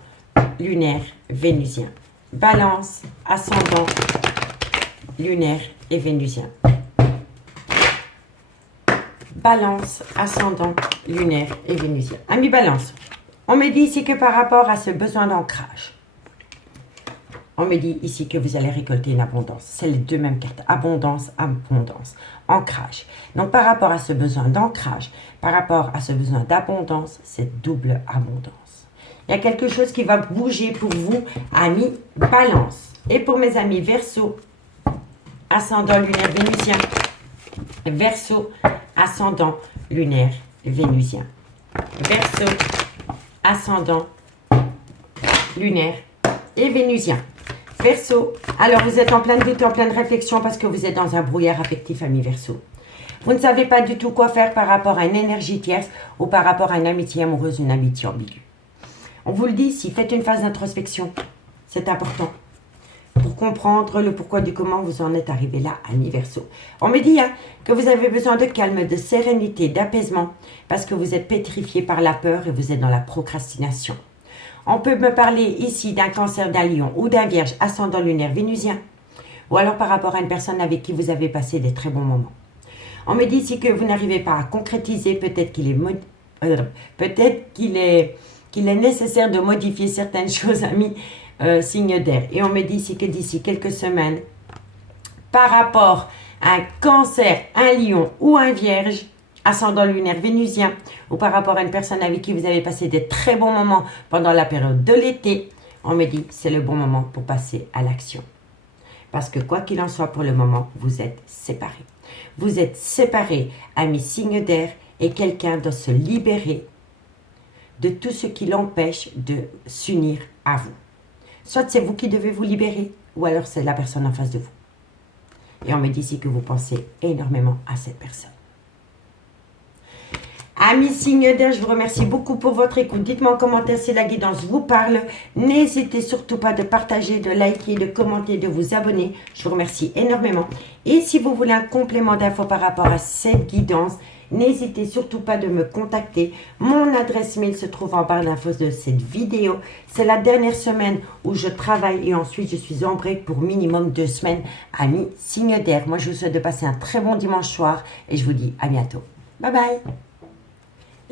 lunaire vénusien. Balance, ascendant lunaire et vénusien. Balance, ascendant lunaire et vénusien. Amis Balance, on me dit ici que par rapport à ce besoin d'ancrage, on me dit ici que vous allez récolter une abondance. C'est les deux mêmes cartes. Abondance, abondance, ancrage. Donc, par rapport à ce besoin d'ancrage, par rapport à ce besoin d'abondance, c'est double abondance. Il y a quelque chose qui va bouger pour vous, amis Balance. Et pour mes amis Verseau, ascendant lunaire vénusien. Verseau, ascendant lunaire vénusien. Verseau, ascendant lunaire et vénusien. Verseau, alors vous êtes en pleine doute, en pleine réflexion parce que vous êtes dans un brouillard affectif, ami Verseau. Vous ne savez pas du tout quoi faire par rapport à une énergie tierce ou par rapport à une amitié amoureuse, une amitié ambiguë. On vous le dit ici, faites une phase d'introspection, c'est important. Pour comprendre le pourquoi du comment vous en êtes arrivé là, ami Verseau. On me dit que vous avez besoin de calme, de sérénité, d'apaisement parce que vous êtes pétrifié par la peur et vous êtes dans la procrastination. On peut me parler ici d'un cancer, d'un lion ou d'un vierge ascendant lunaire vénusien ou alors par rapport à une personne avec qui vous avez passé des très bons moments. On me dit ici que vous n'arrivez pas à concrétiser, peut-être qu'il est nécessaire de modifier certaines choses, amis signe d'air. Et on me dit ici que d'ici quelques semaines, par rapport à un cancer, un lion ou un vierge, ascendant lunaire vénusien, ou par rapport à une personne avec qui vous avez passé des très bons moments pendant la période de l'été, on me dit c'est le bon moment pour passer à l'action. Parce que quoi qu'il en soit pour le moment, vous êtes séparés. Vous êtes séparés, amis signe d'air, et quelqu'un doit se libérer de tout ce qui l'empêche de s'unir à vous. Soit c'est vous qui devez vous libérer, ou alors c'est la personne en face de vous. Et on me dit ici que vous pensez énormément à cette personne. Amis signe d'air, je vous remercie beaucoup pour votre écoute. Dites-moi en commentaire si la guidance vous parle. N'hésitez surtout pas de partager, de liker, de commenter, de vous abonner. Je vous remercie énormément. Et si vous voulez un complément d'infos par rapport à cette guidance, n'hésitez surtout pas de me contacter. Mon adresse mail se trouve en barre d'infos de cette vidéo. C'est la dernière semaine où je travaille et ensuite je suis en break pour minimum 2 semaines. Amis signe d'air, moi je vous souhaite de passer un très bon dimanche soir et je vous dis à bientôt. Bye bye.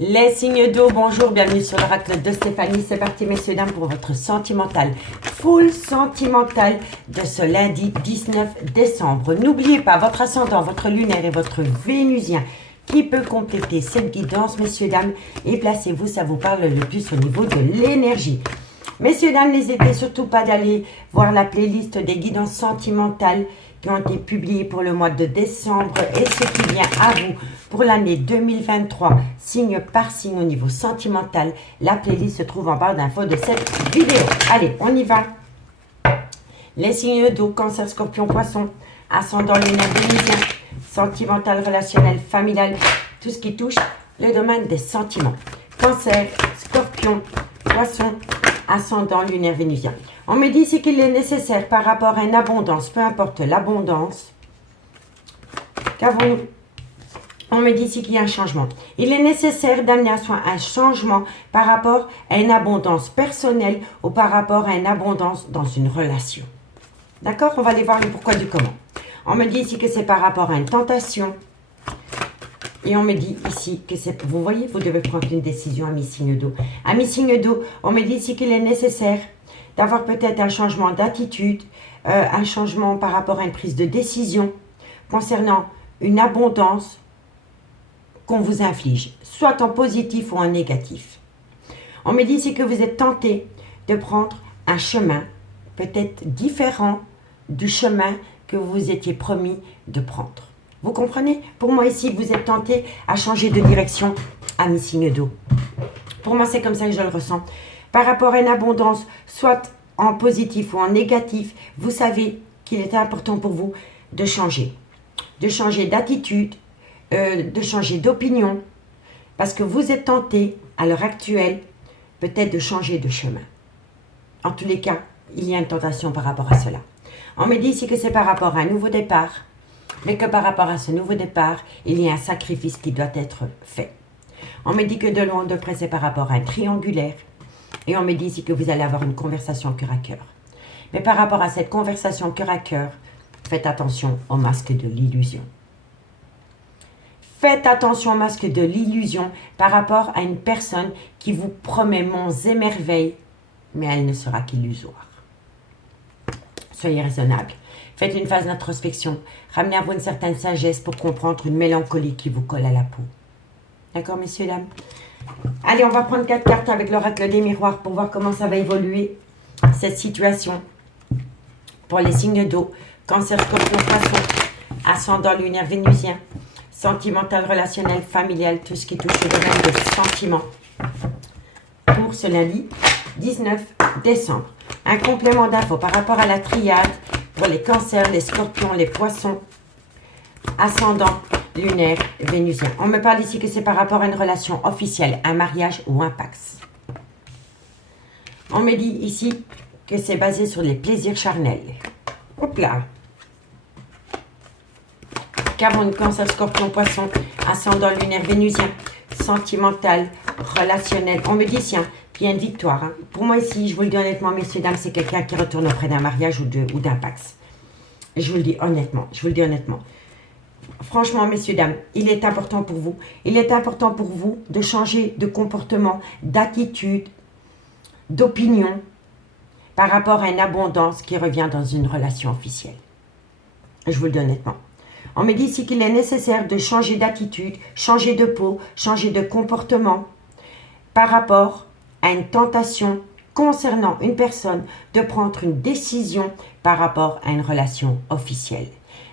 Les signes d'eau, bonjour, bienvenue sur l'oracle de Stéphanie. C'est parti, messieurs, dames, pour votre sentimental, full sentimental de ce lundi 19 décembre. N'oubliez pas votre ascendant, votre lunaire et votre vénusien qui peut compléter cette guidance, messieurs, dames, et placez-vous, ça vous parle le plus au niveau de l'énergie. Messieurs, dames, n'hésitez surtout pas d'aller voir la playlist des guidances sentimentales qui ont été publiées pour le mois de décembre et ce qui vient à vous pour l'année 2023, signe par signe au niveau sentimental. La playlist se trouve en barre d'infos de cette vidéo. Allez, on y va. Les signes d'eau, cancer, scorpion, poisson, ascendant lunaire vénusien, sentimental, relationnel, familial, tout ce qui touche le domaine des sentiments. Cancer, scorpion, poisson, ascendant lunaire vénusien. On me dit ici qu'il est nécessaire par rapport à une abondance, peu importe l'abondance, qu'avons-nous? On me dit ici qu'il y a un changement. Il est nécessaire d'amener à soi un changement par rapport à une abondance personnelle ou par rapport à une abondance dans une relation. D'accord? On va aller voir le pourquoi du comment. On me dit ici que c'est par rapport à une tentation. Et on me dit ici que c'est... Vous voyez, vous devez prendre une décision, amis signe d'eau. Amis signe d'eau, on me dit ici qu'il est nécessaire d'avoir peut-être un changement d'attitude, un changement par rapport à une prise de décision concernant une abondance qu'on vous inflige, soit en positif ou en négatif. On me dit ici que vous êtes tenté de prendre un chemin peut-être différent du chemin que vous vous étiez promis de prendre. Vous comprenez? Pour moi ici, vous êtes tenté à changer de direction, amis signe d'eau. Pour moi, c'est comme ça que je le ressens. Par rapport à une abondance, soit en positif ou en négatif, vous savez qu'il est important pour vous de changer d'attitude, de changer d'opinion, parce que vous êtes tenté, à l'heure actuelle, peut-être de changer de chemin. En tous les cas, il y a une tentation par rapport à cela. On me dit ici que c'est par rapport à un nouveau départ, mais que par rapport à ce nouveau départ, il y a un sacrifice qui doit être fait. On me dit que de loin, de près, c'est par rapport à un triangulaire. Et on me dit ici que vous allez avoir une conversation cœur à cœur. Mais par rapport à cette conversation cœur à cœur, faites attention au masque de l'illusion. Faites attention au masque de l'illusion par rapport à une personne qui vous promet monts et merveilles, mais elle ne sera qu'illusoire. Soyez raisonnable. Faites une phase d'introspection. Ramenez à vous une certaine sagesse pour comprendre une mélancolie qui vous colle à la peau. D'accord, messieurs, dames? Allez, on va prendre 4 cartes avec l'oracle des miroirs pour voir comment ça va évoluer, cette situation. Pour les signes d'eau, Cancer, Scorpion, Poisson, ascendant lunaire vénusien, sentimental, relationnel, familial, tout ce qui touche au domaine des sentiments. Pour ce lundi 19 décembre. Un complément d'infos par rapport à la triade pour les cancers, les scorpions, les poissons, ascendant lunaire vénusien. On me parle ici que c'est par rapport à une relation officielle, un mariage ou un pax. On me dit ici que c'est basé sur les plaisirs charnels. Hop là. Caron, Cancer, Scorpion, Poisson, ascendant lunaire vénusien, sentimental, relationnel. On me dit ici qu'il y a une victoire. Hein. Pour moi ici, je vous le dis honnêtement, messieurs, dames, c'est quelqu'un qui retourne auprès d'un mariage ou d'un pax. Je vous le dis honnêtement, Franchement, messieurs, dames, il est important pour vous. Il est important pour vous de changer de comportement, d'attitude, d'opinion par rapport à une abondance qui revient dans une relation officielle. Je vous le dis honnêtement. On me dit ici qu'il est nécessaire de changer d'attitude, changer de peau, changer de comportement par rapport à une tentation concernant une personne de prendre une décision par rapport à une relation officielle.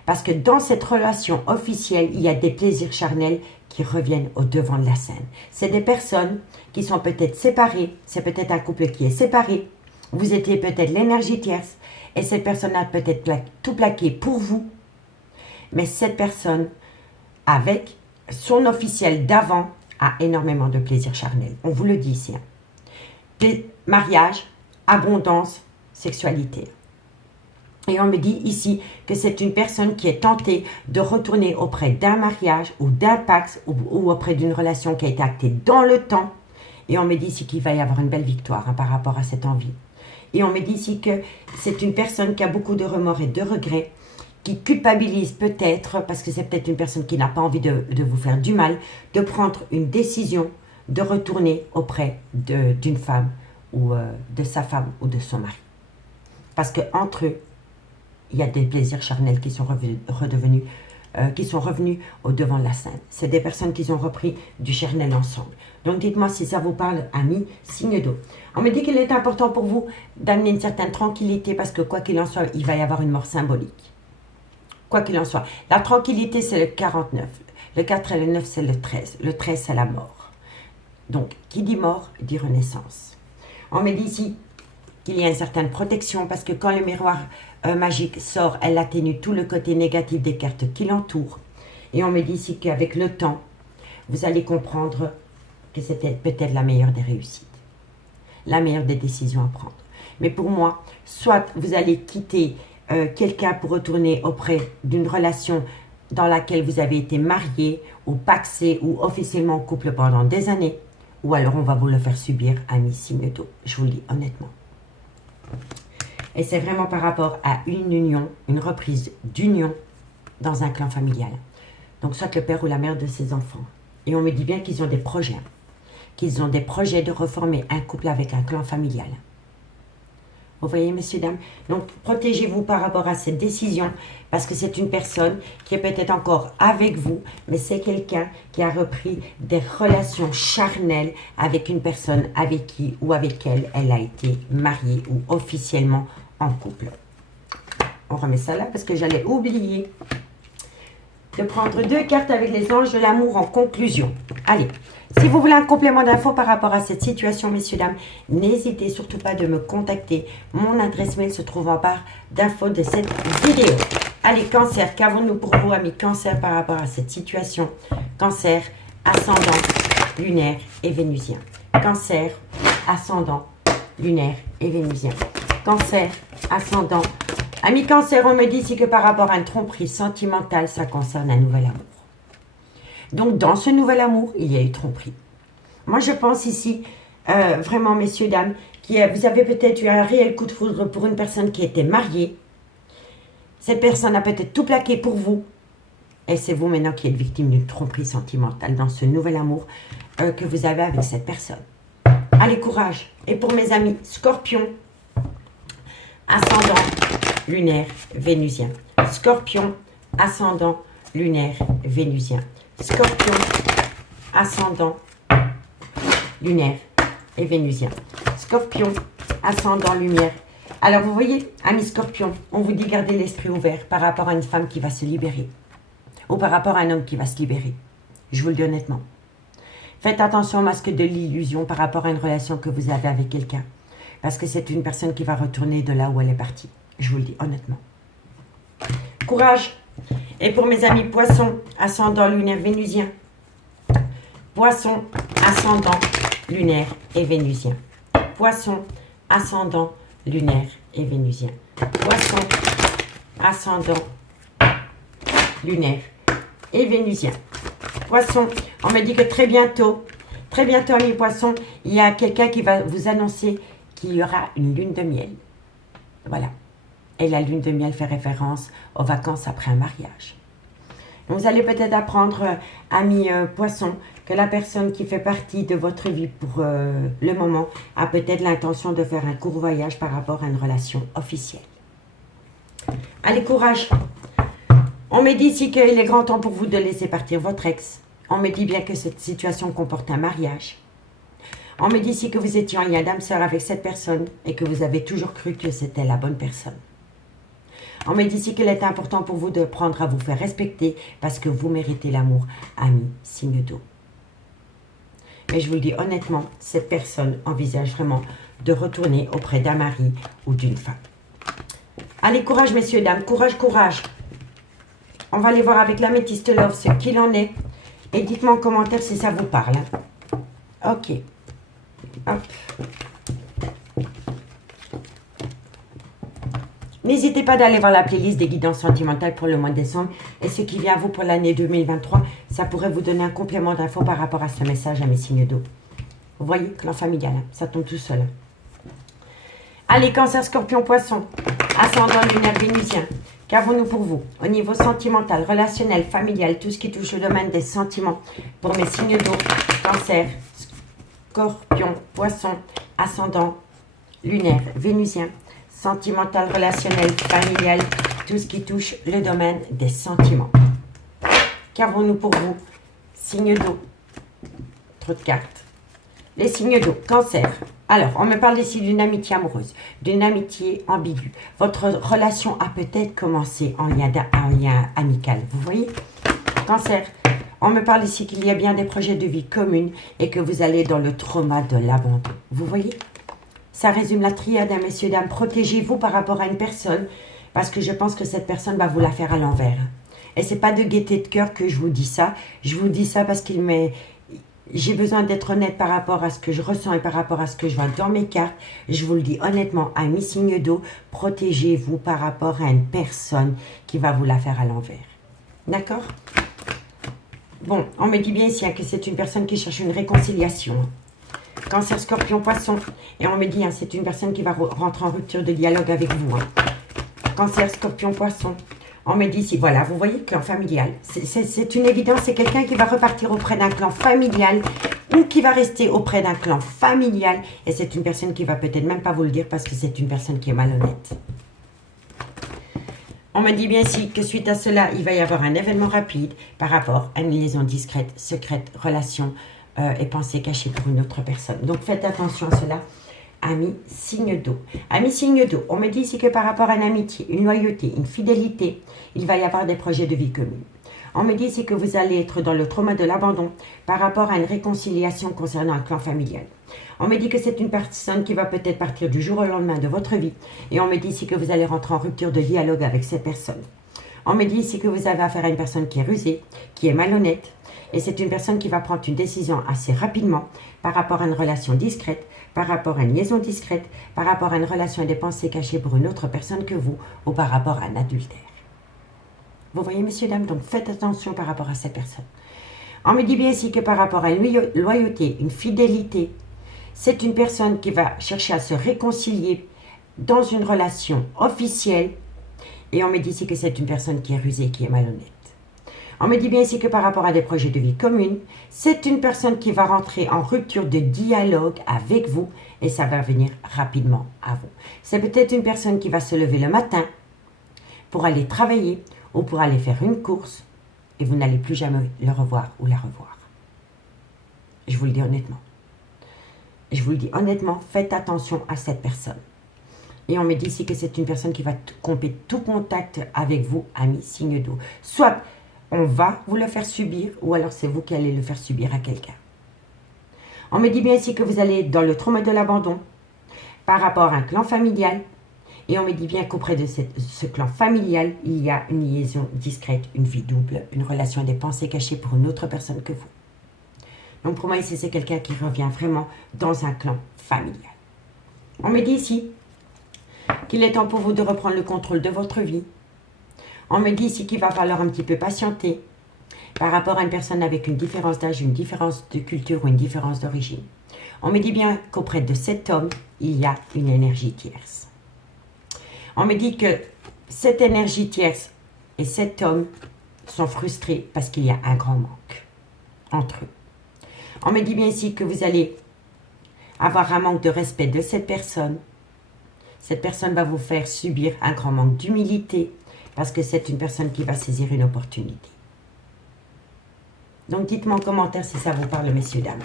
Parce que dans cette relation officielle, il y a des plaisirs charnels qui reviennent au devant de la scène. C'est des personnes qui sont peut-être séparées, c'est peut-être un couple qui est séparé, vous étiez peut-être l'énergie tierce et cette personne a peut-être tout plaqué pour vous, mais cette personne, avec son officiel d'avant, a énormément de plaisirs charnels. On vous le dit ici. Mariage, abondance, sexualité. Et on me dit ici que c'est une personne qui est tentée de retourner auprès d'un mariage ou d'un pax ou auprès d'une relation qui a été actée dans le temps. Et on me dit ici qu'il va y avoir une belle victoire par rapport à cette envie. Et on me dit ici que c'est une personne qui a beaucoup de remords et de regrets, qui culpabilise peut-être, parce que c'est peut-être une personne qui n'a pas envie de vous faire du mal, de prendre une décision de retourner auprès d'une femme ou de sa femme ou de son mari. Parce qu'entre eux, il y a des plaisirs charnels qui sont revenus au devant de la scène. C'est des personnes qui ont repris du charnel ensemble. Donc dites-moi si ça vous parle, amis, signe d'eau. On me dit qu'il est important pour vous d'amener une certaine tranquillité parce que quoi qu'il en soit, il va y avoir une mort symbolique. Quoi qu'il en soit. La tranquillité, c'est le 49. Le 4 et le 9, c'est le 13. Le 13, c'est la mort. Donc, qui dit mort, dit renaissance. On me dit ici qu'il y a une certaine protection parce que quand le miroir magique sort, elle atténue tout le côté négatif des cartes qui l'entourent. Et on me dit ici qu'avec le temps, vous allez comprendre que c'était peut-être la meilleure des réussites. La meilleure des décisions à prendre. Mais pour moi, soit vous allez quitter quelqu'un pour retourner auprès d'une relation dans laquelle vous avez été marié ou paxé ou officiellement en couple pendant des années, ou alors on va vous le faire subir à mi-signe d'eau. Je vous le dis honnêtement. Et c'est vraiment par rapport à une union, une reprise d'union dans un clan familial. Donc soit le père ou la mère de ses enfants. Et on me dit bien qu'ils ont des projets. Qu'ils ont des projets de reformer un couple avec un clan familial. Vous voyez, messieurs, dames? Donc, protégez-vous par rapport à cette décision parce que c'est une personne qui est peut-être encore avec vous, mais c'est quelqu'un qui a repris des relations charnelles avec une personne avec qui ou avec elle a été mariée ou officiellement en couple. On remet ça là parce que j'allais oublier de prendre 2 cartes avec les anges de l'amour en conclusion. Allez, si vous voulez un complément d'infos par rapport à cette situation, messieurs, dames, n'hésitez surtout pas de me contacter. Mon adresse mail se trouve en barre d'infos de cette vidéo. Allez, Cancer, qu'avons-nous pour vous, amis Cancer, par rapport à cette situation? Cancer, ascendant, lunaire et vénusien. Cancer, ascendant, lunaire et vénusien. Cancer, ascendant, Ami Cancer, on me dit ici que par rapport à une tromperie sentimentale, ça concerne un nouvel amour. Donc, dans ce nouvel amour, il y a eu tromperie. Moi, je pense ici, vraiment, messieurs, dames, vous avez peut-être eu un réel coup de foudre pour une personne qui était mariée. Cette personne a peut-être tout plaqué pour vous. Et c'est vous maintenant qui êtes victime d'une tromperie sentimentale dans ce nouvel amour que vous avez avec cette personne. Allez, courage. Et pour mes amis, Scorpion, ascendant lunaire vénusien. Scorpion, ascendant lunaire vénusien. Scorpion, ascendant lunaire et vénusien. Scorpion, ascendant lumière. Alors vous voyez, amis Scorpion, on vous dit gardez l'esprit ouvert par rapport à une femme qui va se libérer. Ou par rapport à un homme qui va se libérer. Je vous le dis honnêtement. Faites attention au masque de l'illusion par rapport à une relation que vous avez avec quelqu'un. Parce que c'est une personne qui va retourner de là où elle est partie. Je vous le dis honnêtement. Courage. Et pour mes amis Poissons, ascendant lunaire vénusien. Poissons, ascendant lunaire et vénusien. Poissons, ascendant lunaire et vénusien. Poissons, ascendant lunaire et vénusien. Poisson, on me dit que très bientôt, amis poissons, il y a quelqu'un qui va vous annoncer qu'il y aura une lune de miel. Voilà. Et la lune de miel fait référence aux vacances après un mariage. Vous allez peut-être apprendre, amis poissons, que la personne qui fait partie de votre vie pour le moment a peut-être l'intention de faire un court voyage par rapport à une relation officielle. Allez, courage! On me dit ici qu'il est grand temps pour vous de laisser partir votre ex. On me dit bien que cette situation comporte un mariage. On me dit ici que vous étiez en lien d'âme sœur avec cette personne et que vous avez toujours cru que c'était la bonne personne. On me dit ici qu'il est important pour vous de prendre à vous faire respecter parce que vous méritez l'amour, ami, signe d'eau. Mais je vous le dis honnêtement, cette personne envisage vraiment de retourner auprès d'un mari ou d'une femme. Allez, courage messieurs, dames, courage, courage. On va aller voir avec l'améthyste love ce qu'il en est. Et dites-moi en commentaire si ça vous parle. Hein. Ok. Hop. N'hésitez pas d'aller voir la playlist des guidances sentimentales pour le mois de décembre. Et ce qui vient à vous pour l'année 2023, ça pourrait vous donner un complément d'infos par rapport à ce message à mes signes d'eau. Vous voyez, clan familial, hein, ça tombe tout seul. Allez, Cancer, Scorpion, Poisson, ascendant lunaire vénusien. Qu'avons-nous pour vous au niveau sentimental, relationnel, familial, tout ce qui touche au domaine des sentiments pour mes signes d'eau, Cancer, Scorpion, Poisson, ascendant lunaire vénusien, sentimental, relationnel, familial, tout ce qui touche le domaine des sentiments. Qu'avons-nous pour vous? Signes d'eau. Trop de cartes. Les signes d'eau. Cancer. Alors, on me parle ici d'une amitié amoureuse, d'une amitié ambiguë. Votre relation a peut-être commencé en lien amical. Vous voyez? Cancer. On me parle ici qu'il y a bien des projets de vie communs et que vous allez dans le trauma de l'abandon. Vous voyez? Ça résume la triade, hein, messieurs, dames. Protégez-vous par rapport à une personne parce que je pense que cette personne va vous la faire à l'envers. Et c'est pas de gaieté de cœur que je vous dis ça. Je vous dis ça parce qu'il m'est... J'ai besoin d'être honnête par rapport à ce que je ressens et par rapport à ce que je vois dans mes cartes. Je vous le dis honnêtement, à mes signes d'eau, protégez-vous par rapport à une personne qui va vous la faire à l'envers. D'accord? Bon, on me dit bien ici hein, que c'est une personne qui cherche une réconciliation. Cancer, Scorpion, Poisson. Et on me dit, hein, c'est une personne qui va rentrer en rupture de dialogue avec vous. Hein. Cancer, Scorpion, Poisson. On me dit ici, voilà, vous voyez, clan familial. C'est une évidence, c'est quelqu'un qui va repartir auprès d'un clan familial ou qui va rester auprès d'un clan familial. Et c'est une personne qui va peut-être même pas vous le dire parce que c'est une personne qui est malhonnête. On me dit bien ici que suite à cela, il va y avoir un événement rapide par rapport à une liaison discrète, secrète, relation et pensée cachée pour une autre personne. Donc faites attention à cela. Amis signe d'eau. Amis signe d'eau, on me dit ici que par rapport à une amitié, une loyauté, une fidélité, il va y avoir des projets de vie commune. On me dit ici que vous allez être dans le trauma de l'abandon par rapport à une réconciliation concernant un clan familial. On me dit que c'est une personne qui va peut-être partir du jour au lendemain de votre vie. Et on me dit ici que vous allez rentrer en rupture de dialogue avec cette personne. On me dit ici que vous avez affaire à une personne qui est rusée, qui est malhonnête. Et c'est une personne qui va prendre une décision assez rapidement par rapport à une relation discrète, par rapport à une liaison discrète, par rapport à une relation et des pensées cachées pour une autre personne que vous, ou par rapport à un adultère. Vous voyez, messieurs, dames, donc faites attention par rapport à cette personne. On me dit bien ici que par rapport à une loyauté, une fidélité, c'est une personne qui va chercher à se réconcilier dans une relation officielle. Et on me dit ici que c'est une personne qui est rusée, qui est malhonnête. On me dit bien ici que par rapport à des projets de vie commune, c'est une personne qui va rentrer en rupture de dialogue avec vous et ça va venir rapidement à vous. C'est peut-être une personne qui va se lever le matin pour aller travailler ou pour aller faire une course et vous n'allez plus jamais le revoir ou la revoir. Je vous le dis honnêtement. Je vous le dis honnêtement, faites attention à cette personne. Et on me dit ici que c'est une personne qui va couper tout contact avec vous, amis, signe d'eau. Soit on va vous le faire subir, ou alors c'est vous qui allez le faire subir à quelqu'un. On me dit bien ici que vous allez dans le trauma de l'abandon par rapport à un clan familial. Et on me dit bien qu'auprès de ce clan familial, il y a une liaison discrète, une vie double, une relation des pensées cachées pour une autre personne que vous. Donc pour moi ici, c'est quelqu'un qui revient vraiment dans un clan familial. On me dit ici qu'il est temps pour vous de reprendre le contrôle de votre vie. On me dit ici qu'il va falloir un petit peu patienter par rapport à une personne avec une différence d'âge, une différence de culture ou une différence d'origine. On me dit bien qu'auprès de cet homme, il y a une énergie tierce. On me dit que cette énergie tierce et cet homme sont frustrés parce qu'il y a un grand manque entre eux. On me dit bien ici que vous allez avoir un manque de respect de cette personne. Cette personne va vous faire subir un grand manque d'humilité parce que c'est une personne qui va saisir une opportunité. Donc dites-moi en commentaire si ça vous parle, messieurs, dames.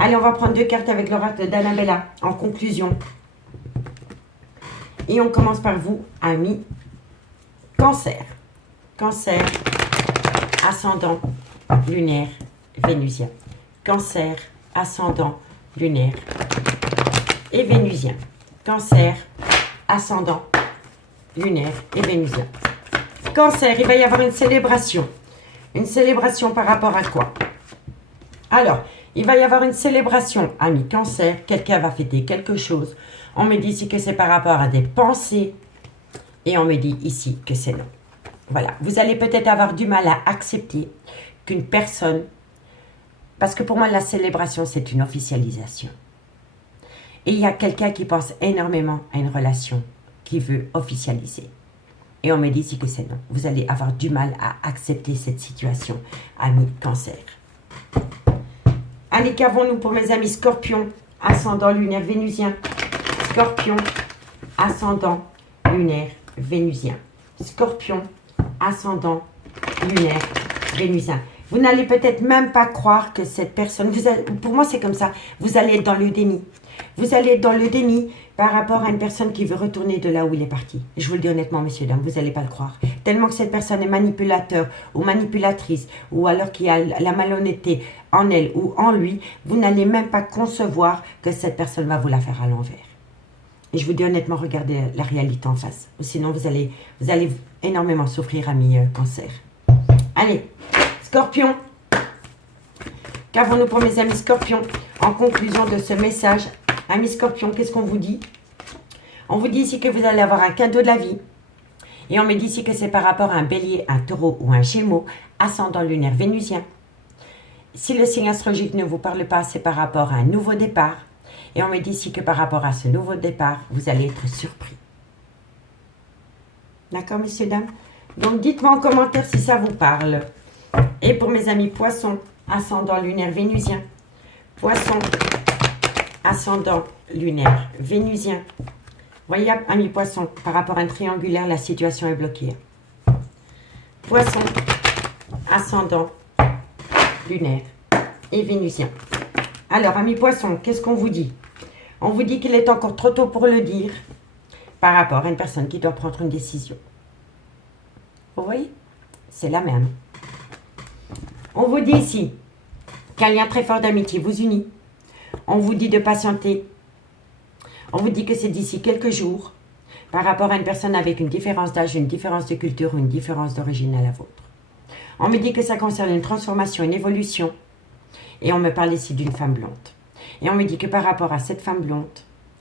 Allez, on va prendre 2 cartes avec l'oracle d'Annabella en conclusion. Et on commence par vous, amis Cancer. Cancer, ascendant lunaire vénusien. Cancer, ascendant lunaire et vénusien. Cancer, ascendant lunaire et vénusien. Cancer, il va y avoir une célébration. Une célébration par rapport à quoi? Alors, il va y avoir une célébration, ami Cancer. Quelqu'un va fêter quelque chose. On me dit ici que c'est par rapport à des pensées. Et on me dit ici que c'est non. Voilà. Vous allez peut-être avoir du mal à accepter qu'une personne... Parce que pour moi, la célébration, c'est une officialisation. Et il y a quelqu'un qui pense énormément à une relation, qui veut officialiser. Et on me dit ici que c'est non. Vous allez avoir du mal à accepter cette situation, amis Cancer. Allez, qu'avons-nous pour mes amis Scorpion, ascendant lunaire vénusien? Scorpion, ascendant lunaire vénusien. Scorpion, ascendant lunaire vénusien. Vous n'allez peut-être même pas croire que cette personne... pour moi, c'est comme ça. Vous allez être dans le déni. Vous allez être dans le déni par rapport à une personne qui veut retourner de là où il est parti. Je vous le dis honnêtement, messieurs, dames, vous n'allez pas le croire. Tellement que cette personne est manipulateur ou manipulatrice, ou alors qu'il y a la malhonnêteté en elle ou en lui, vous n'allez même pas concevoir que cette personne va vous la faire à l'envers. Et je vous dis honnêtement, regardez la réalité en face. Sinon, vous allez énormément souffrir, amis Cancer. Allez, Scorpion. Qu'avons-nous pour mes amis Scorpions? En conclusion de ce message, amis Scorpions, qu'est-ce qu'on vous dit? On vous dit ici que vous allez avoir un cadeau de la vie. Et on me dit ici que c'est par rapport à un bélier, un taureau ou un gémeaux, ascendant lunaire vénusien. Si le signe astrologique ne vous parle pas, c'est par rapport à un nouveau départ. Et on me dit ici que par rapport à ce nouveau départ, vous allez être surpris. D'accord, messieurs, dames? Donc, dites-moi en commentaire si ça vous parle. Et pour mes amis poissons, ascendant lunaire vénusien. Poisson, ascendant lunaire vénusien. Voyez, amis poissons, par rapport à un triangulaire, la situation est bloquée. Poisson, ascendant lunaire et vénusien. Alors, amis poissons, qu'est-ce qu'on vous dit? On vous dit qu'il est encore trop tôt pour le dire par rapport à une personne qui doit prendre une décision. Vous voyez? C'est la même. On vous dit ici qu'un lien très fort d'amitié vous unit. On vous dit de patienter. On vous dit que c'est d'ici quelques jours par rapport à une personne avec une différence d'âge, une différence de culture ou une différence d'origine à la vôtre. On me dit que ça concerne une transformation, une évolution. Et on me parle ici d'une femme blonde. Et on me dit que par rapport à cette femme blonde,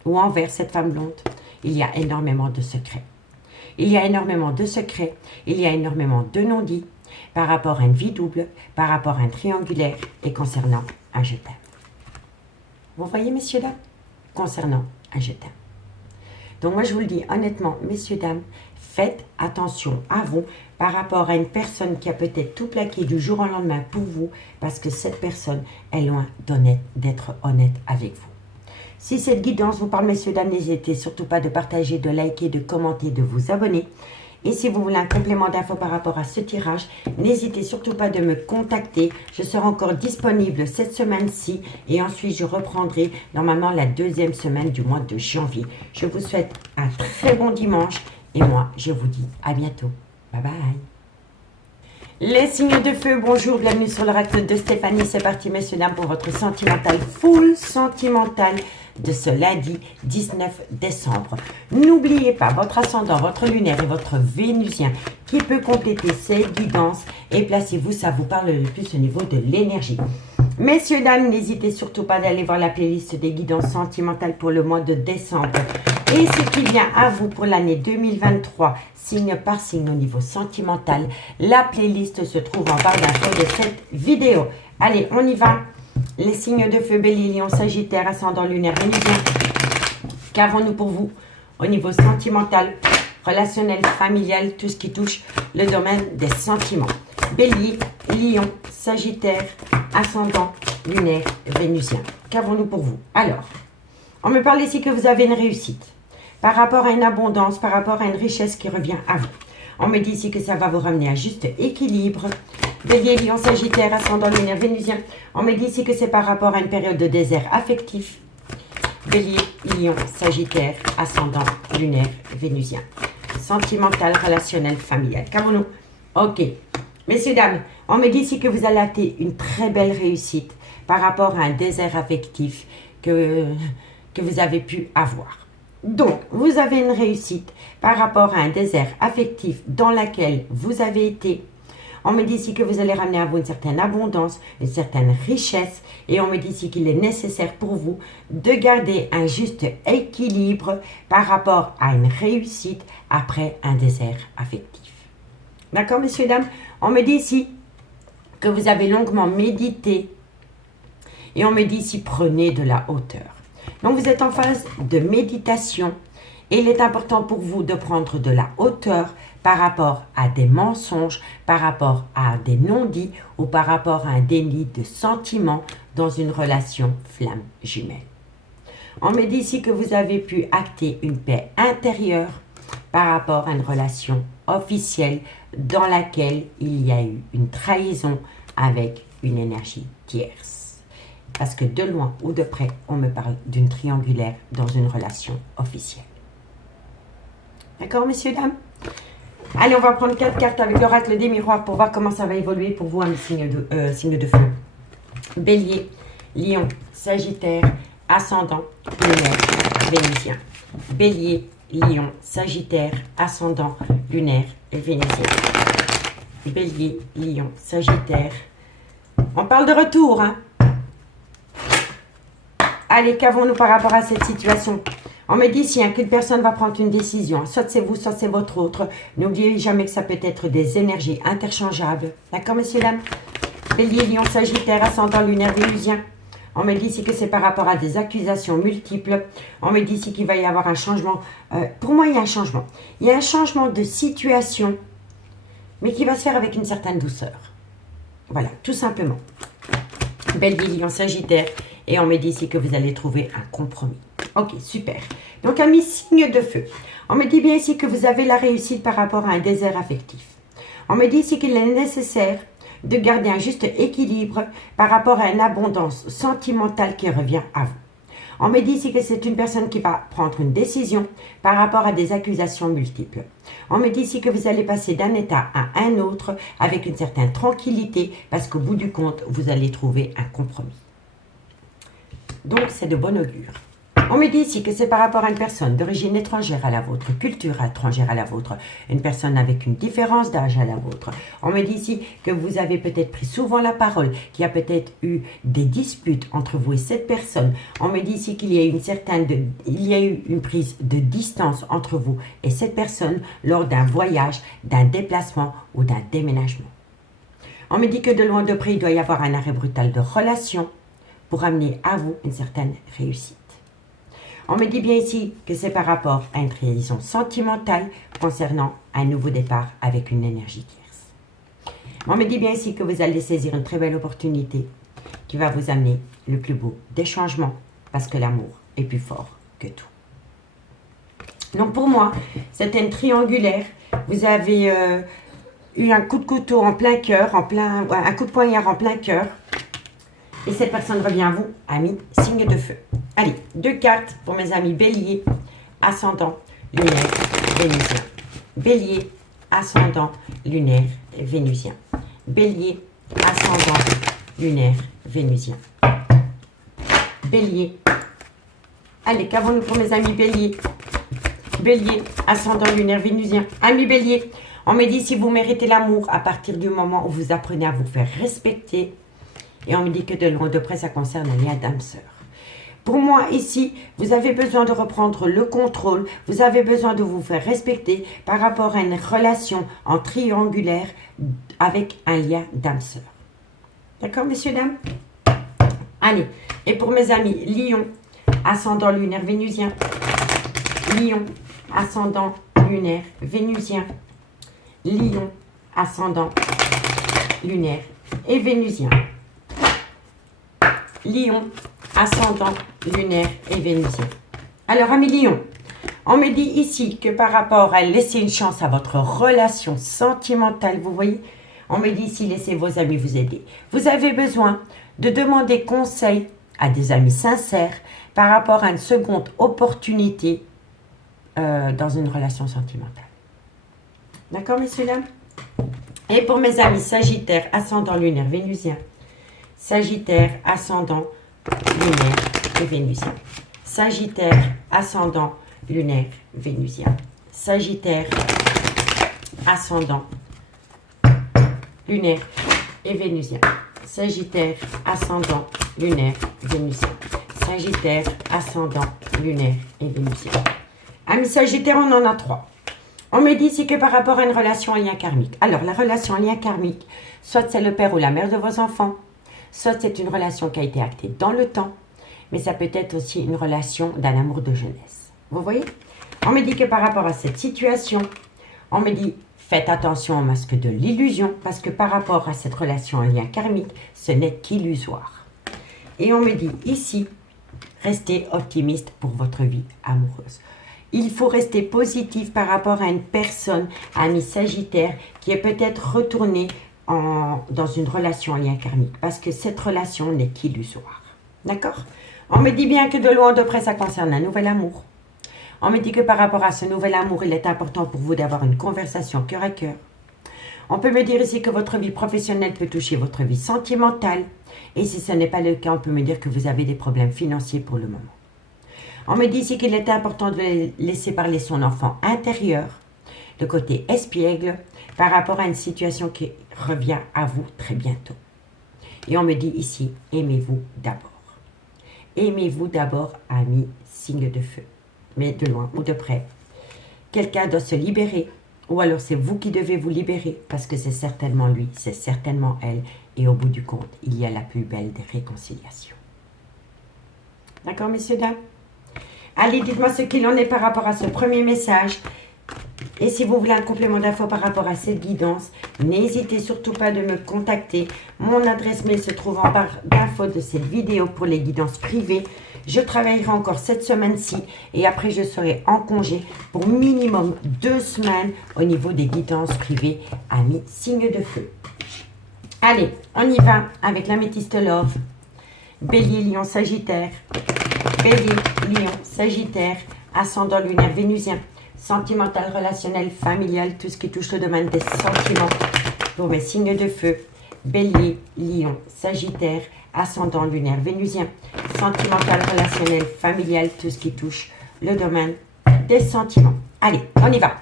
ou envers cette femme blonde, il y a énormément de secrets. Il y a énormément de secrets, il y a énormément de non-dits par rapport à une vie double, par rapport à un triangulaire et concernant un je t'aime. Vous voyez, messieurs, dames? Concernant un je t'aime. Donc moi, je vous le dis honnêtement, messieurs, dames, faites attention à vous par rapport à une personne qui a peut-être tout plaqué du jour au lendemain pour vous, parce que cette personne est loin d'être honnête avec vous. Si cette guidance vous parle, messieurs, dames, n'hésitez surtout pas de partager, de liker, de commenter, de vous abonner. Et si vous voulez un complément d'infos par rapport à ce tirage, n'hésitez surtout pas de me contacter. Je serai encore disponible cette semaine-ci et ensuite je reprendrai normalement la deuxième semaine du mois de janvier. Je vous souhaite un très bon dimanche et moi je vous dis à bientôt. Bye bye. Les signes de feu, bonjour, bienvenue sur l'oracle de Stéphanie. C'est parti, messieurs, dames, pour votre sentimental, full sentimental de ce lundi 19 décembre. N'oubliez pas votre ascendant, votre lunaire et votre vénusien qui peut compléter cette guidance et placez-vous, ça vous parle le plus au niveau de l'énergie. Messieurs, dames, n'hésitez surtout pas d'aller voir la playlist des guidances sentimentales pour le mois de décembre. Et ce qui vient à vous pour l'année 2023, signe par signe au niveau sentimental, la playlist se trouve en barre d'infos de cette vidéo. Allez, on y va. Les signes de feu, Bélier, Lion, Sagittaire, ascendant lunaire, vénusien. Qu'avons-nous pour vous au niveau sentimental, relationnel, familial, tout ce qui touche le domaine des sentiments? Bélier, Lion, Sagittaire, ascendant lunaire, vénusien. Qu'avons-nous pour vous? Alors, on me parle ici que vous avez une réussite par rapport à une abondance, par rapport à une richesse qui revient à vous. On me dit ici que ça va vous ramener à juste équilibre. Bélier, Lion, Sagittaire, ascendant lunaire, vénusien. On me dit ici que c'est par rapport à une période de désert affectif. Bélier, Lion, Sagittaire, ascendant lunaire, vénusien. Sentimental, relationnel, familial. Qu'avons-nous? Ok. Messieurs, dames, on me dit ici que vous allez acter une très belle réussite par rapport à un désert affectif que vous avez pu avoir. Donc, vous avez une réussite par rapport à un désert affectif dans lequel vous avez été. On me dit ici que vous allez ramener à vous une certaine abondance, une certaine richesse. Et on me dit ici qu'il est nécessaire pour vous de garder un juste équilibre par rapport à une réussite après un désert affectif. D'accord, messieurs, dames? On me dit ici que vous avez longuement médité. Et on me dit ici, prenez de la hauteur. Donc, vous êtes en phase de méditation. Et il est important pour vous de prendre de la hauteur par rapport à des mensonges, par rapport à des non-dits ou par rapport à un déni de sentiments dans une relation flamme jumelle. On me dit ici que vous avez pu acter une paix intérieure par rapport à une relation officielle dans laquelle il y a eu une trahison avec une énergie tierce. Parce que de loin ou de près, on me parle d'une triangulaire dans une relation officielle. D'accord, messieurs, dames? Allez, on va prendre 4 cartes avec l'oracle des miroirs pour voir comment ça va évoluer pour vous, un signe de feu. Bélier, Lion, Sagittaire, ascendant, lunaire, vénusien. Bélier, Lion, Sagittaire, ascendant, lunaire, vénusien. Bélier, Lion, Sagittaire. On parle de retour, hein? Allez, qu'avons-nous par rapport à cette situation? On me dit ici qu'une personne va prendre une décision. Soit c'est vous, soit c'est votre autre. N'oubliez jamais que ça peut être des énergies interchangeables. D'accord, messieurs, dames? Bélier, Lion, Sagittaire, ascendant, lunaire, vénusien. On me dit ici que c'est par rapport à des accusations multiples. On me dit ici qu'il va y avoir un changement. Pour moi, il y a un changement. Il y a un changement de situation, mais qui va se faire avec une certaine douceur. Voilà, tout simplement. Bélier, Lion, Sagittaire. Et on me dit ici que vous allez trouver un compromis. Ok, super. Donc, un signe de feu. On me dit bien ici que vous avez la réussite par rapport à un désert affectif. On me dit ici qu'il est nécessaire de garder un juste équilibre par rapport à une abondance sentimentale qui revient à vous. On me dit ici que c'est une personne qui va prendre une décision par rapport à des accusations multiples. On me dit ici que vous allez passer d'un état à un autre avec une certaine tranquillité parce qu'au bout du compte, vous allez trouver un compromis. Donc, c'est de bon augure. On me dit ici que c'est par rapport à une personne d'origine étrangère à la vôtre, culture étrangère à la vôtre, une personne avec une différence d'âge à la vôtre. On me dit ici que vous avez peut-être pris souvent la parole, qu'il y a peut-être eu des disputes entre vous et cette personne. On me dit ici qu'il y a eu une prise de distance entre vous et cette personne lors d'un voyage, d'un déplacement ou d'un déménagement. On me dit que de loin de près, il doit y avoir un arrêt brutal de relation pour amener à vous une certaine réussite. On me dit bien ici que c'est par rapport à une trahison sentimentale concernant un nouveau départ avec une énergie tierce. On me dit bien ici que vous allez saisir une très belle opportunité qui va vous amener le plus beau des changements parce que l'amour est plus fort que tout. Donc pour moi, c'était une triangulaire. Vous avez eu un coup de couteau en plein cœur, un coup de poignard en plein cœur. Et cette personne revient à vous, ami, signe de feu. Allez, 2 cartes pour mes amis Bélier, ascendant, lunaire, vénusien. Bélier, ascendant, lunaire, vénusien. Bélier, ascendant, lunaire, vénusien. Bélier. Allez, qu'avons-nous pour mes amis Bélier? Bélier, ascendant, lunaire, vénusien. Amis Bélier, on me dit si vous méritez l'amour à partir du moment où vous apprenez à vous faire respecter. Et on me dit que de loin de près, ça concerne un lien d'âme sœur. Pour moi, ici, vous avez besoin de reprendre le contrôle. Vous avez besoin de vous faire respecter par rapport à une relation en triangulaire avec un lien d'âme sœur. D'accord, messieurs, dames? Allez, et pour mes amis, Lion, ascendant lunaire vénusien. Lion, ascendant lunaire vénusien. Lion, ascendant lunaire et vénusien. Lion, ascendant, lunaire et vénusien. Alors, amis Lion, on me dit ici que par rapport à laisser une chance à votre relation sentimentale, vous voyez, on me dit ici, laissez vos amis vous aider. Vous avez besoin de demander conseil à des amis sincères par rapport à une seconde opportunité dans une relation sentimentale. D'accord, messieurs, dames? Et pour mes amis Sagittaire, ascendant, lunaire, vénusien. Sagittaire, ascendant, lunaire et vénusien. Sagittaire, ascendant, lunaire, vénusien. Sagittaire, ascendant, lunaire et vénusien. Sagittaire, ascendant, lunaire, vénusien. Sagittaire, ascendant, lunaire et vénusien. Amis Sagittaire, on en a 3. On me dit ici que par rapport à une relation en lien karmique. Alors, la relation en lien karmique, soit c'est le père ou la mère de vos enfants, soit c'est une relation qui a été actée dans le temps, mais ça peut être aussi une relation d'un amour de jeunesse. Vous voyez? On me dit que par rapport à cette situation, on me dit faites attention au masque de l'illusion, parce que par rapport à cette relation en lien karmique, ce n'est qu'illusoire. Et on me dit ici, restez optimiste pour votre vie amoureuse. Il faut rester positif par rapport à une personne, ami Sagittaire, qui est peut-être retournée dans une relation en lien karmique, parce que cette relation n'est qu'illusoire. D'accord? On me dit bien que de loin de près, ça concerne un nouvel amour. On me dit que par rapport à ce nouvel amour, il est important pour vous d'avoir une conversation cœur à cœur. On peut me dire ici que votre vie professionnelle peut toucher votre vie sentimentale. Et si ce n'est pas le cas, on peut me dire que vous avez des problèmes financiers pour le moment. On me dit ici qu'il est important de laisser parler son enfant intérieur, le côté espiègle, par rapport à une situation qui revient à vous très bientôt. Et on me dit ici, aimez-vous d'abord. Aimez-vous d'abord, amis, signe de feu. Mais de loin ou de près. Quelqu'un doit se libérer, ou alors c'est vous qui devez vous libérer, parce que c'est certainement lui, c'est certainement elle, et au bout du compte, il y a la plus belle des réconciliations. D'accord, messieurs, dames? Allez, dites-moi ce qu'il en est par rapport à ce premier message. Et si vous voulez un complément d'info par rapport à cette guidance, n'hésitez surtout pas de me contacter. Mon adresse mail se trouve en barre d'infos de cette vidéo pour les guidances privées. Je travaillerai encore cette semaine-ci et après je serai en congé pour minimum 2 semaines au niveau des guidances privées, amis signe de feu. Allez, on y va avec l'améthyste love. Bélier, Lion, Sagittaire. Bélier, Lion, Sagittaire, ascendant lunaire vénusien. Sentimental, relationnel, familial, tout ce qui touche le domaine des sentiments pour mes signes de feu. Bélier, Lion, Sagittaire, ascendant lunaire vénusien. sentimental, relationnel, familial, tout ce qui touche le domaine des sentiments. Allez, on y va.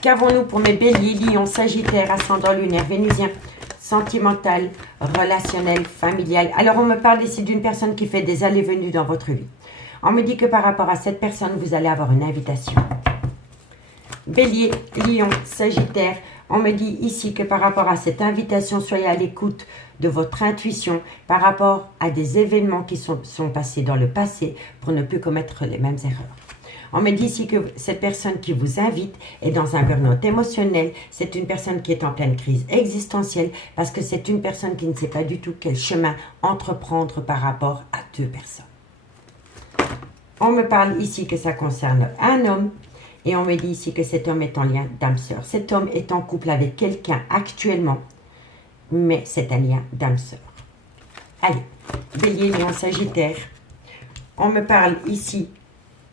Qu'avons-nous pour mes béliers, lions, sagittaires, ascendant lunaire, vénusien, sentimental, relationnel, familial. Alors, on me parle ici d'une personne qui fait des allées-venues dans votre vie. On me dit que par rapport à cette personne, vous allez avoir une invitation. Bélier, lion, sagittaire, on me dit ici que par rapport à cette invitation, soyez à l'écoute de votre intuition par rapport à des événements qui sont passés dans le passé pour ne plus commettre les mêmes erreurs. On me dit ici que cette personne qui vous invite est dans un burn-out émotionnel. C'est une personne qui est en pleine crise existentielle parce que c'est une personne qui ne sait pas du tout quel chemin entreprendre par rapport à deux personnes. On me parle ici que ça concerne un homme et on me dit ici que cet homme est en lien d'âme-sœur. Cet homme est en couple avec quelqu'un actuellement, mais c'est un lien d'âme-sœur. Allez, bélier, lion, sagittaire. On me parle ici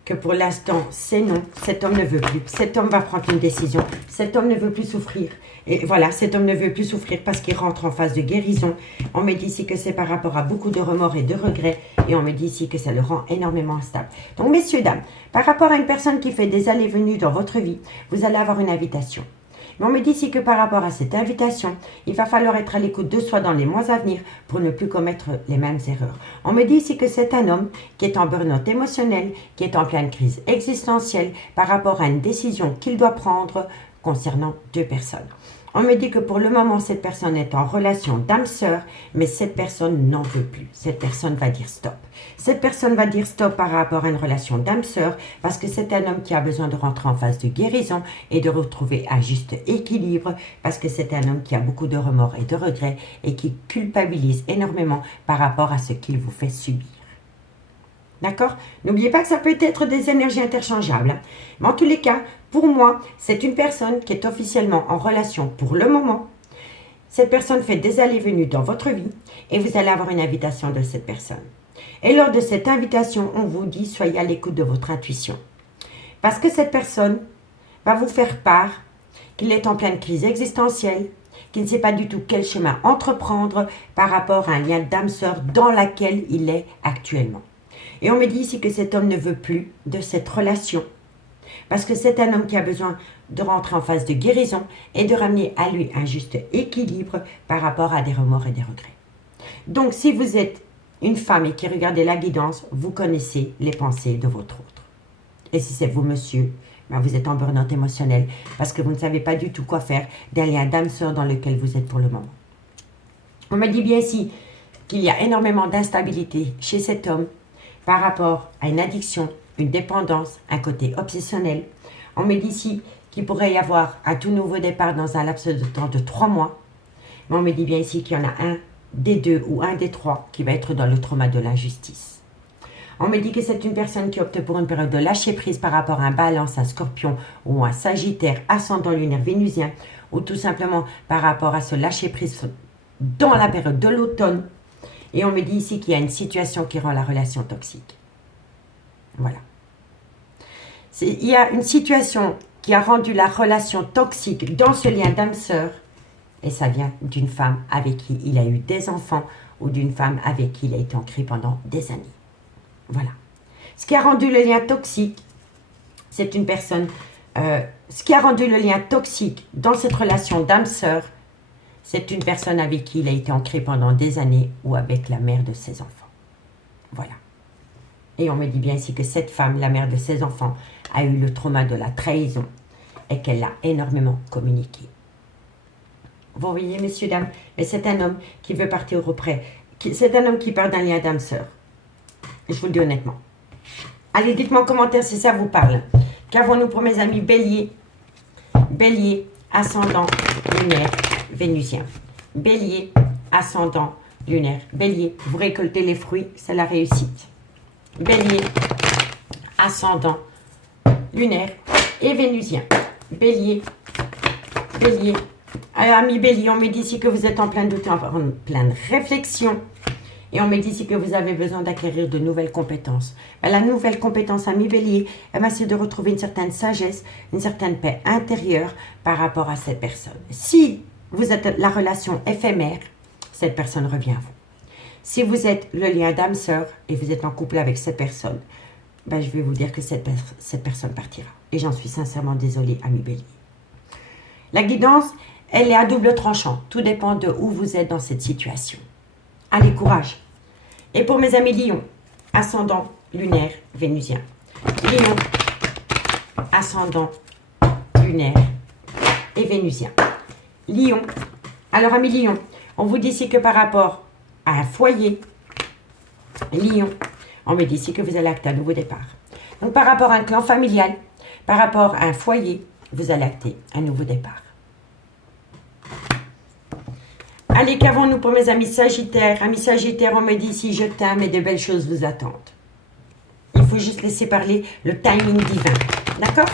que pour l'instant, c'est non. Cet homme ne veut plus. Cet homme va prendre une décision. Cet homme ne veut plus souffrir. Et voilà, cet homme ne veut plus souffrir parce qu'il rentre en phase de guérison. On me dit ici que c'est par rapport à beaucoup de remords et de regrets. Et on me dit ici que ça le rend énormément instable. Donc, messieurs, dames, par rapport à une personne qui fait des allées-venues dans votre vie, vous allez avoir une invitation. Mais on me dit ici que par rapport à cette invitation, il va falloir être à l'écoute de soi dans les mois à venir pour ne plus commettre les mêmes erreurs. On me dit ici que c'est un homme qui est en burn-out émotionnel, qui est en pleine crise existentielle par rapport à une décision qu'il doit prendre concernant deux personnes. On me dit que pour le moment, cette personne est en relation d'âme-sœur, mais cette personne n'en veut plus. Cette personne va dire stop. Cette personne va dire stop par rapport à une relation d'âme-sœur parce que c'est un homme qui a besoin de rentrer en phase de guérison et de retrouver un juste équilibre parce que c'est un homme qui a beaucoup de remords et de regrets et qui culpabilise énormément par rapport à ce qu'il vous fait subir. D'accord? N'oubliez pas que ça peut être des énergies interchangeables. Hein. Mais en tous les cas, pour moi, c'est une personne qui est officiellement en relation pour le moment. Cette personne fait des allées-venues dans votre vie et vous allez avoir une invitation de cette personne. Et lors de cette invitation, on vous dit, soyez à l'écoute de votre intuition. Parce que cette personne va vous faire part qu'il est en pleine crise existentielle, qu'il ne sait pas du tout quel chemin entreprendre par rapport à un lien d'âme-sœur dans laquelle il est actuellement. Et on me dit ici que cet homme ne veut plus de cette relation parce que c'est un homme qui a besoin de rentrer en phase de guérison et de ramener à lui un juste équilibre par rapport à des remords et des regrets. Donc, si vous êtes une femme et qui regardez la guidance, vous connaissez les pensées de votre autre. Et si c'est vous, monsieur, ben vous êtes en burn-out émotionnel parce que vous ne savez pas du tout quoi faire d'un lien d'âme-sœur dans lequel vous êtes pour le moment. On me dit bien ici qu'il y a énormément d'instabilité chez cet homme par rapport à une addiction, une dépendance, un côté obsessionnel. On me dit ici qu'il pourrait y avoir un tout nouveau départ dans un laps de temps de 3 mois. Mais on me dit bien ici qu'il y en a un des deux ou un des trois qui va être dans le trauma de l'injustice. On me dit que c'est une personne qui opte pour une période de lâcher prise par rapport à un balance, un scorpion ou un sagittaire ascendant lunaire vénusien ou tout simplement par rapport à ce lâcher prise dans la période de l'automne. Et on me dit ici qu'il y a une situation qui rend la relation toxique. Voilà. Il y a une situation qui a rendu la relation toxique dans ce lien d'âme-sœur. Et ça vient d'une femme avec qui il a eu des enfants ou d'une femme avec qui il a été ancré pendant des années. Voilà. Ce qui a rendu le lien toxique, c'est une personne... ce qui a rendu le lien toxique dans cette relation d'âme-sœur, c'est une personne avec qui il a été ancré pendant des années ou avec la mère de ses enfants. Voilà. Et on me dit bien ici que cette femme, la mère de ses enfants, a eu le trauma de la trahison et qu'elle l'a énormément communiqué. Vous voyez, messieurs, dames, et c'est un homme qui veut partir auprès. C'est un homme qui part d'un lien d'âme-sœur. Je vous le dis honnêtement. Allez, dites-moi en commentaire si ça vous parle. Qu'avons-nous pour mes amis Bélier? Bélier, ascendant, lunaire, vénusien. Bélier, ascendant, lunaire. Bélier, vous récoltez les fruits, c'est la réussite. Bélier, ascendant, lunaire et vénusien. Bélier, Bélier. Alors, amis Bélier, on me dit ici que vous êtes en plein doute, en pleine réflexion. Et on me dit ici que vous avez besoin d'acquérir de nouvelles compétences. La nouvelle compétence, ami Bélier, c'est de retrouver une certaine sagesse, une certaine paix intérieure par rapport à cette personne. Si vous êtes la relation éphémère, cette personne revient à vous. Si vous êtes le lien d'âme-sœur et vous êtes en couple avec cette personne, ben, je vais vous dire que cette personne partira. Et j'en suis sincèrement désolée, ami Bélier. La guidance, elle est à double tranchant. Tout dépend de où vous êtes dans cette situation. Allez, courage. Et pour mes amis Lion, ascendant lunaire vénusien. Lion, ascendant lunaire et vénusien. Lion. Alors, amis Lion, on vous dit ici que par rapport à un foyer, Lion, on me dit ici que vous allez acter un nouveau départ. Donc, par rapport à un clan familial, par rapport à un foyer, vous allez acter un nouveau départ. Allez, qu'avons-nous pour mes amis Sagittaires? Amis Sagittaires, on me dit ici, je t'aime et de belles choses vous attendent. Il faut juste laisser parler le timing divin. D'accord?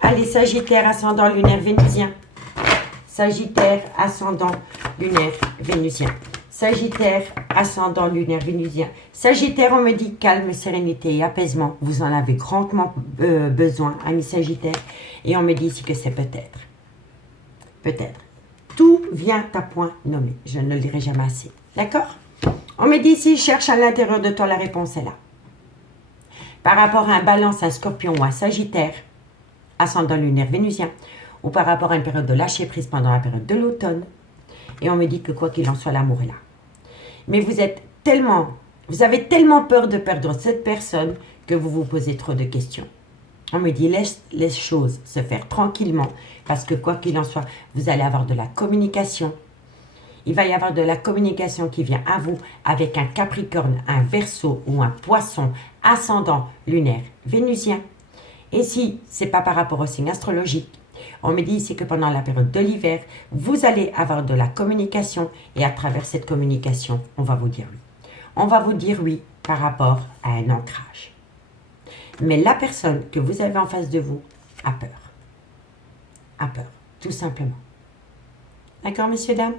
Allez, Sagittaire, ascendant lunaire vénusien. Sagittaire, ascendant lunaire vénusien. Sagittaire, ascendant lunaire vénusien. Sagittaire, on me dit calme, sérénité et apaisement. Vous en avez grandement besoin, amis Sagittaire. Et on me dit ici que c'est peut-être. Peut-être. Tout vient à point nommé. Je ne le dirai jamais assez. D'accord? On me dit ici, cherche à l'intérieur de toi, la réponse est là. Par rapport à un balance, un scorpion ou un sagittaire, ascendant lunaire vénusien, ou par rapport à une période de lâcher prise pendant la période de l'automne, et on me dit que quoi qu'il en soit, l'amour est là. Mais vous avez tellement peur de perdre cette personne que vous vous posez trop de questions. On me dit, laisse les choses se faire tranquillement, parce que quoi qu'il en soit, vous allez avoir de la communication. Il va y avoir de la communication qui vient à vous avec un Capricorne, un Verseau ou un Poisson ascendant lunaire vénusien. Et si ce n'est pas par rapport au signe astrologique, on me dit ici que pendant la période de l'hiver, vous allez avoir de la communication et à travers cette communication, on va vous dire oui. On va vous dire oui par rapport à un ancrage. Mais la personne que vous avez en face de vous a peur. A peur, tout simplement. D'accord, messieurs, dames?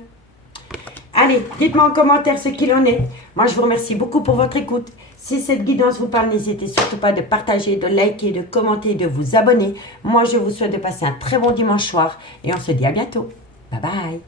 Allez, dites-moi en commentaire ce qu'il en est. Moi, je vous remercie beaucoup pour votre écoute. Si cette guidance vous parle, n'hésitez surtout pas de partager, de liker, de commenter, de vous abonner. Moi, je vous souhaite de passer un très bon dimanche soir et on se dit à bientôt. Bye bye.